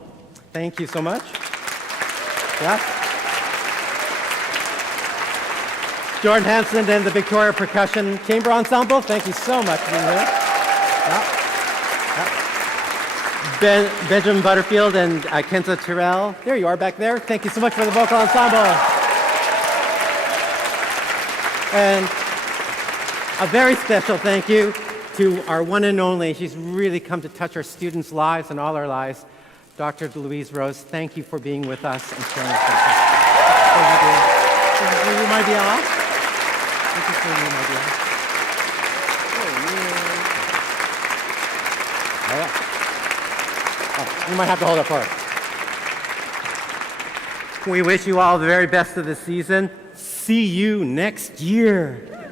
Thank you so much. Yeah. Jordan Hansen and the Victoria Percussion Chamber Ensemble, thank you so much for being here. Yeah. Benjamin Butterfield and Kenza Terrell, there you are back there. Thank you so much for the vocal ensemble. And A very special thank you to our one and only. She's really come to touch our students' lives and all our lives. Dr. Louise Rose, thank you for being with us and sharing with us. Thank you, dear. Thank you, my dear. Thank you for you, my dear. Oh, you might have to hold it for us. We wish you all the very best of the season. See you next year.